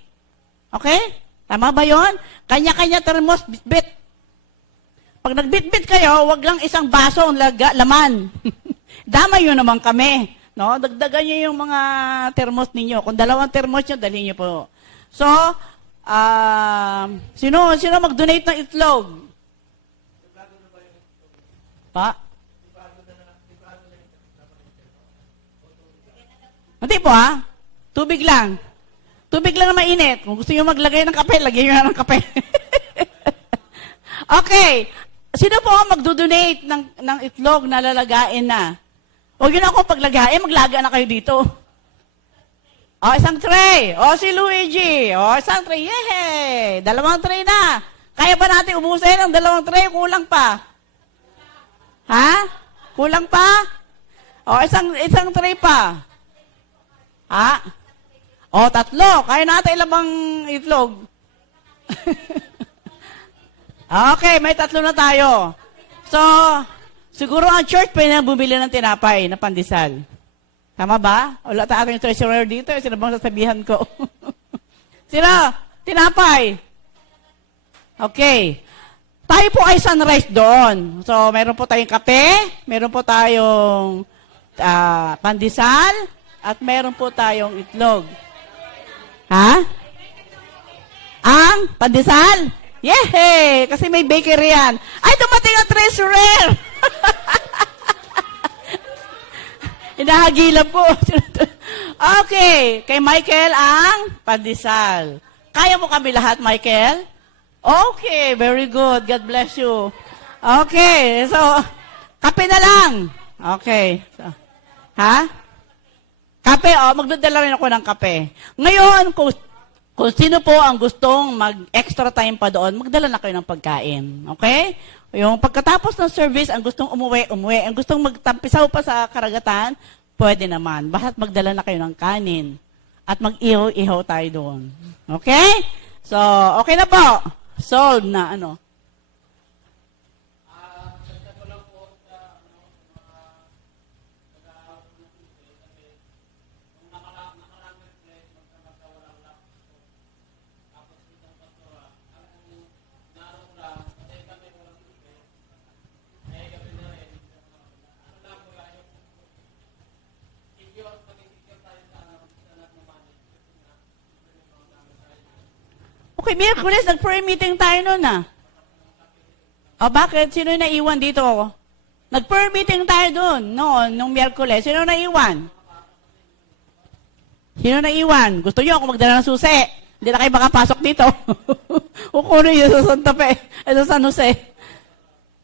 Okay? Tama ba yon? Kanya-kanya termos, bitbit. Pag nagbitbit kayo, wag lang isang baso ang laman. Damay yun naman kami. No? Dagdagan nyo yung mga termos ninyo. Kung 2 termos nyo, dalhin nyo po. So, sino mag-donate ng itlog? Pa? Hindi po ha? Tubig lang. Tubig lang na mainit. Kung gusto nyo maglagay ng kape, lagyan nyo na ng kape. Okay. Sino po ang magdo-donate ng itlog na lalagain na? Huwag yun ako paglagain, maglaga na kayo dito. O, isang tray. O, si Luigi. O, isang tray. Yehey! 2 tray na. Kaya ba natin ubusin ang 2 tray? Kulang pa. Ha? Kulang pa? O, isang tray pa. Ha? O, 3. Kaya natin ilang bang itlog? Okay, may 3 na tayo. So, siguro ang church pwede na bumili ng tinapay na pandesal. Tama ba? Wala tayo yung treasurer dito. Sino bang sasabihan ko? Sino? Tinapay. Okay. Tayo po ay sunrise doon. So, meron po tayong kape, meron po tayong pandesal, at meron po tayong itlog. Ha? Ang pandesal? Yehey! Kasi may bakery yan. Ay, dumating ang treasurer! Inahagilan po. Okay. Kay Michael ang pandesal. Kaya mo kami lahat, Michael? Okay. Very good. God bless you. Okay. So, kape na lang. Okay. So, ha? Kape, magdadala rin ako ng kape. Ngayon, kung sino po ang gustong mag-extra time pa doon, magdala na kayo ng pagkain. Okay? Yung pagkatapos ng service, ang gustong umuwi. Ang gustong magtampisaw pa sa karagatan, pwede naman. Basta't magdala na kayo ng kanin. At mag-ihaw-ihaw tayo doon. Okay? So, okay na po. Solved na, Okay, Miyerkules, nag-prayer meeting tayo noon bakit? Sino yung naiwan dito? Nag-prayer meeting tayo doon noon, nung Miyerkules. Sino naiwan? Sino naiwan? Gusto nyo ako magdala ng susi? Hindi na kayo makapasok dito. Kukunin nyo sa Santa Fe, sa San Jose.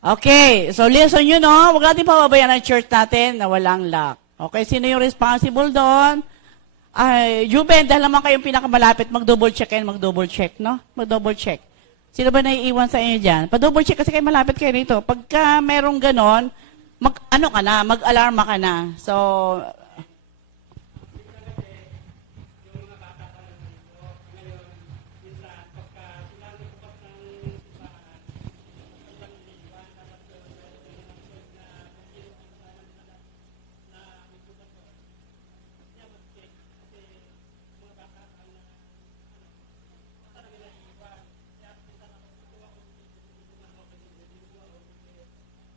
Okay, so listen nyo, no? Huwag natin pababayaan ang church natin na walang lock. Okay, sino yung responsible doon? Ay, Juben, dahil naman kayong pinakamalapit, mag-double check and mag-double check, no? Mag-double check. Sino ba naiiwan sa inyo dyan? Pa-double check kasi kayo malapit kayo rito. Pagka merong ganon, mag-alarma ka na. So,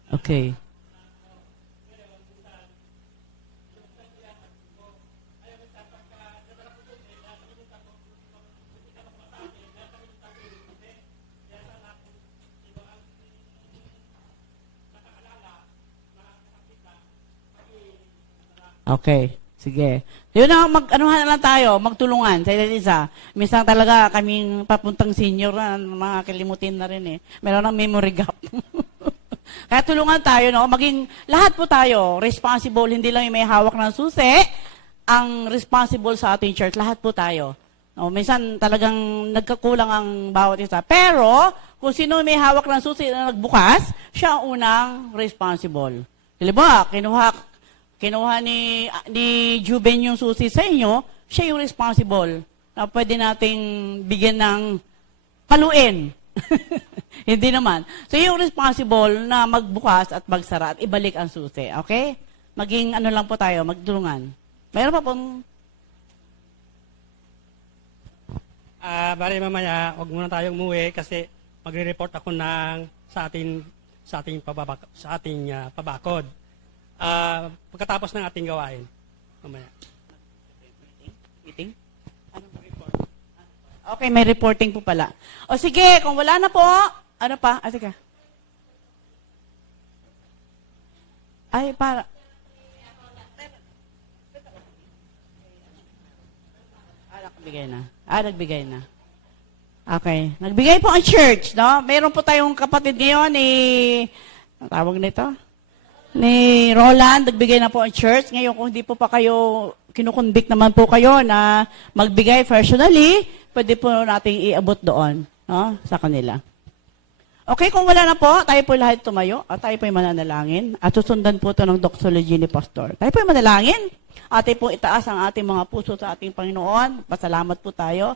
okay. Okay, sige. Yun na, anuhan na lang tayo, magtulungan sa isa't isa. Minsan talaga kaming papuntang senior na, mga kalimutin na rin eh. Meron ng memory gap. Kaya tulungan tayo, no? Lahat po tayo, responsible, hindi lang yung may hawak ng susi, ang responsible sa ating church, lahat po tayo. No, minsan talagang nagkakulang ang bawat isa. Pero, kung sino may hawak ng susi na nagbukas, siya ang unang responsible. Diba, kinuha ni Juben yung susi sa inyo, siya yung responsible na pwede nating bigyan ng paluin. Hindi naman. So, yung responsible na magbukas at magsara at ibalik ang susi. Okay? Maging ano lang po tayo, magtulungan. Mayroon pa pong... Bali mamaya, wag muna tayong umuwi kasi magre-report ako sa ating pabakod. Pagkatapos ng ating gawain. Mamaya. Meeting? Anong report? Okay, may reporting po pala. O sige, kung wala na po, ano pa? Sige. Ay, para... nagbigay na. Okay. Nagbigay po ang church, no? Meron po tayong kapatid ngayon ang tawag nito? Ni Roland, nagbigay na po ang church. Ngayon, kung hindi po pa kayo, kinukundik naman po kayo na magbigay personally, pwede po nating iabot doon, no? Sa kanila. Okay, kung wala na po, tayo po lahat tumayo at tayo po yung mananalangin at susundan po ito ng doxology ni Pastor. Tayo po yung manalangin. Atin po itaas ang ating mga puso sa ating Panginoon. Pasalamat po tayo.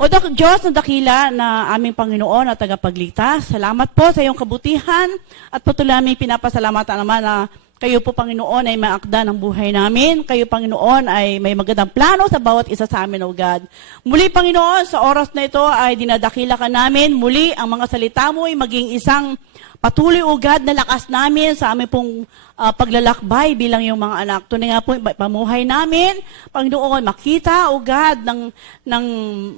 O Diyos na dakila na aming Panginoon at tagapagligtas, salamat po sa iyong kabutihan at patuloy aming pinapasalamatan naman na kayo po, Panginoon, ay maakda ng buhay namin. Kayo, Panginoon, ay may magandang plano sa bawat isa sa amin, O God. Muli, Panginoon, sa oras na ito ay dinadakila ka namin. Muli, ang mga salita mo ay maging isang patuloy, O God, na lakas namin sa aming pong paglalakbay bilang yung mga anak. Tunay nga po, pamuhay namin, Panginoon, makita, O God, ng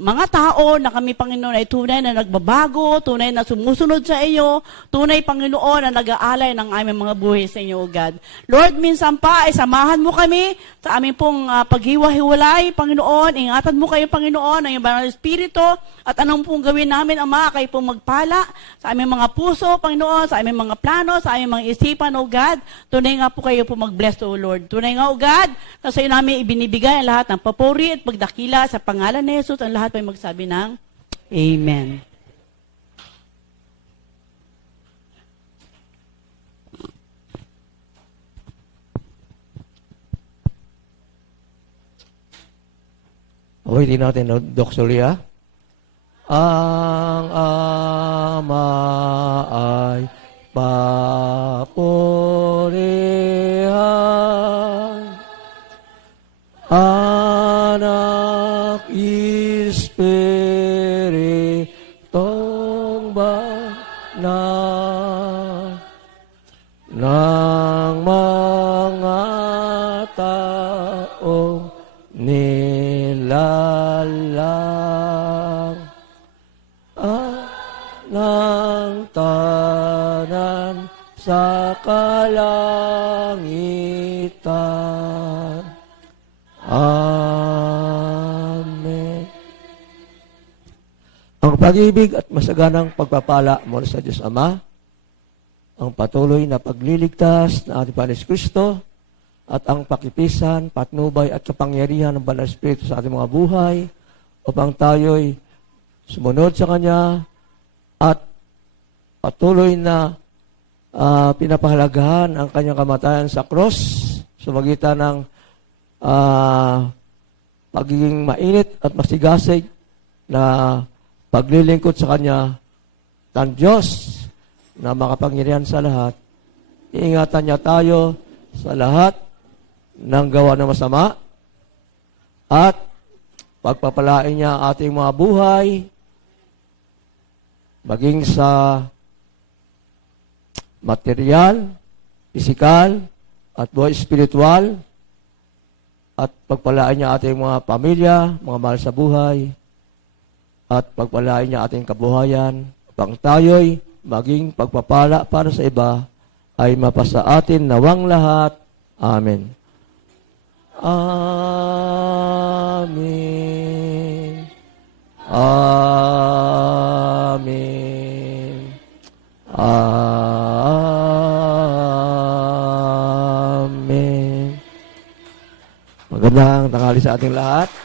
mga tao na kami, Panginoon, ay tunay na nagbabago, tunay na sumusunod sa iyo, tunay, Panginoon, na nag-aalay ng aming mga buhay sa inyo, O God. Lord, minsan pa ay samahan mo kami sa aming pong paghiwa-hiwalay, Panginoon. Ingatan mo kayo, Panginoon, ang iyong banal na Espiritu, at anong pong gawin namin, Ama, kayo pong magpala sa aming mga puso, Panginoon, sa aming mga plano, sa aming mga isipan, O God. Tunay nga po kayo po mag-bless, O Lord. Tunay nga, O God, na sa iyo namin ibinibigay ang lahat ng papuri at pagdakila sa pangalan ni Jesus. Ang lahat po ay magsabi ng Amen. Okay, di natin na doksolya. Ang Ama ay papurihan, Anak Espiritong banal, ng mga taong nilalang ng tanan sa kalangitan. Amen. Ang pag-ibig at masaganang pagpapala mula sa Diyos Ama, ang patuloy na pagliligtas na ating Panginoon Kristo, at ang pakipisan, patnubay at kapangyarihan ng Banal Espiritu sa ating mga buhay, upang tayo'y sumunod sa Kanya at patuloy na pinapahalagahan ang Kanyang kamatayan sa cross sa magitan ng pagiging mainit at masigasig na paglilingkod sa Kanya ng Diyos na makapangyarihan sa lahat. Iingatan niya tayo sa lahat ng gawa na masama at pagpapalain niya ating mga buhay maging sa material, pisikal, at buhay espiritual, at pagpalain niya ating mga pamilya, mga mahal sa buhay, at pagpalain niya ating kabuhayan, upang tayo'y maging pagpapala para sa iba, ay mapasa atin nawang lahat. Amen. Amen. Amen. Amen. Magandang tanghali sa ating lahat.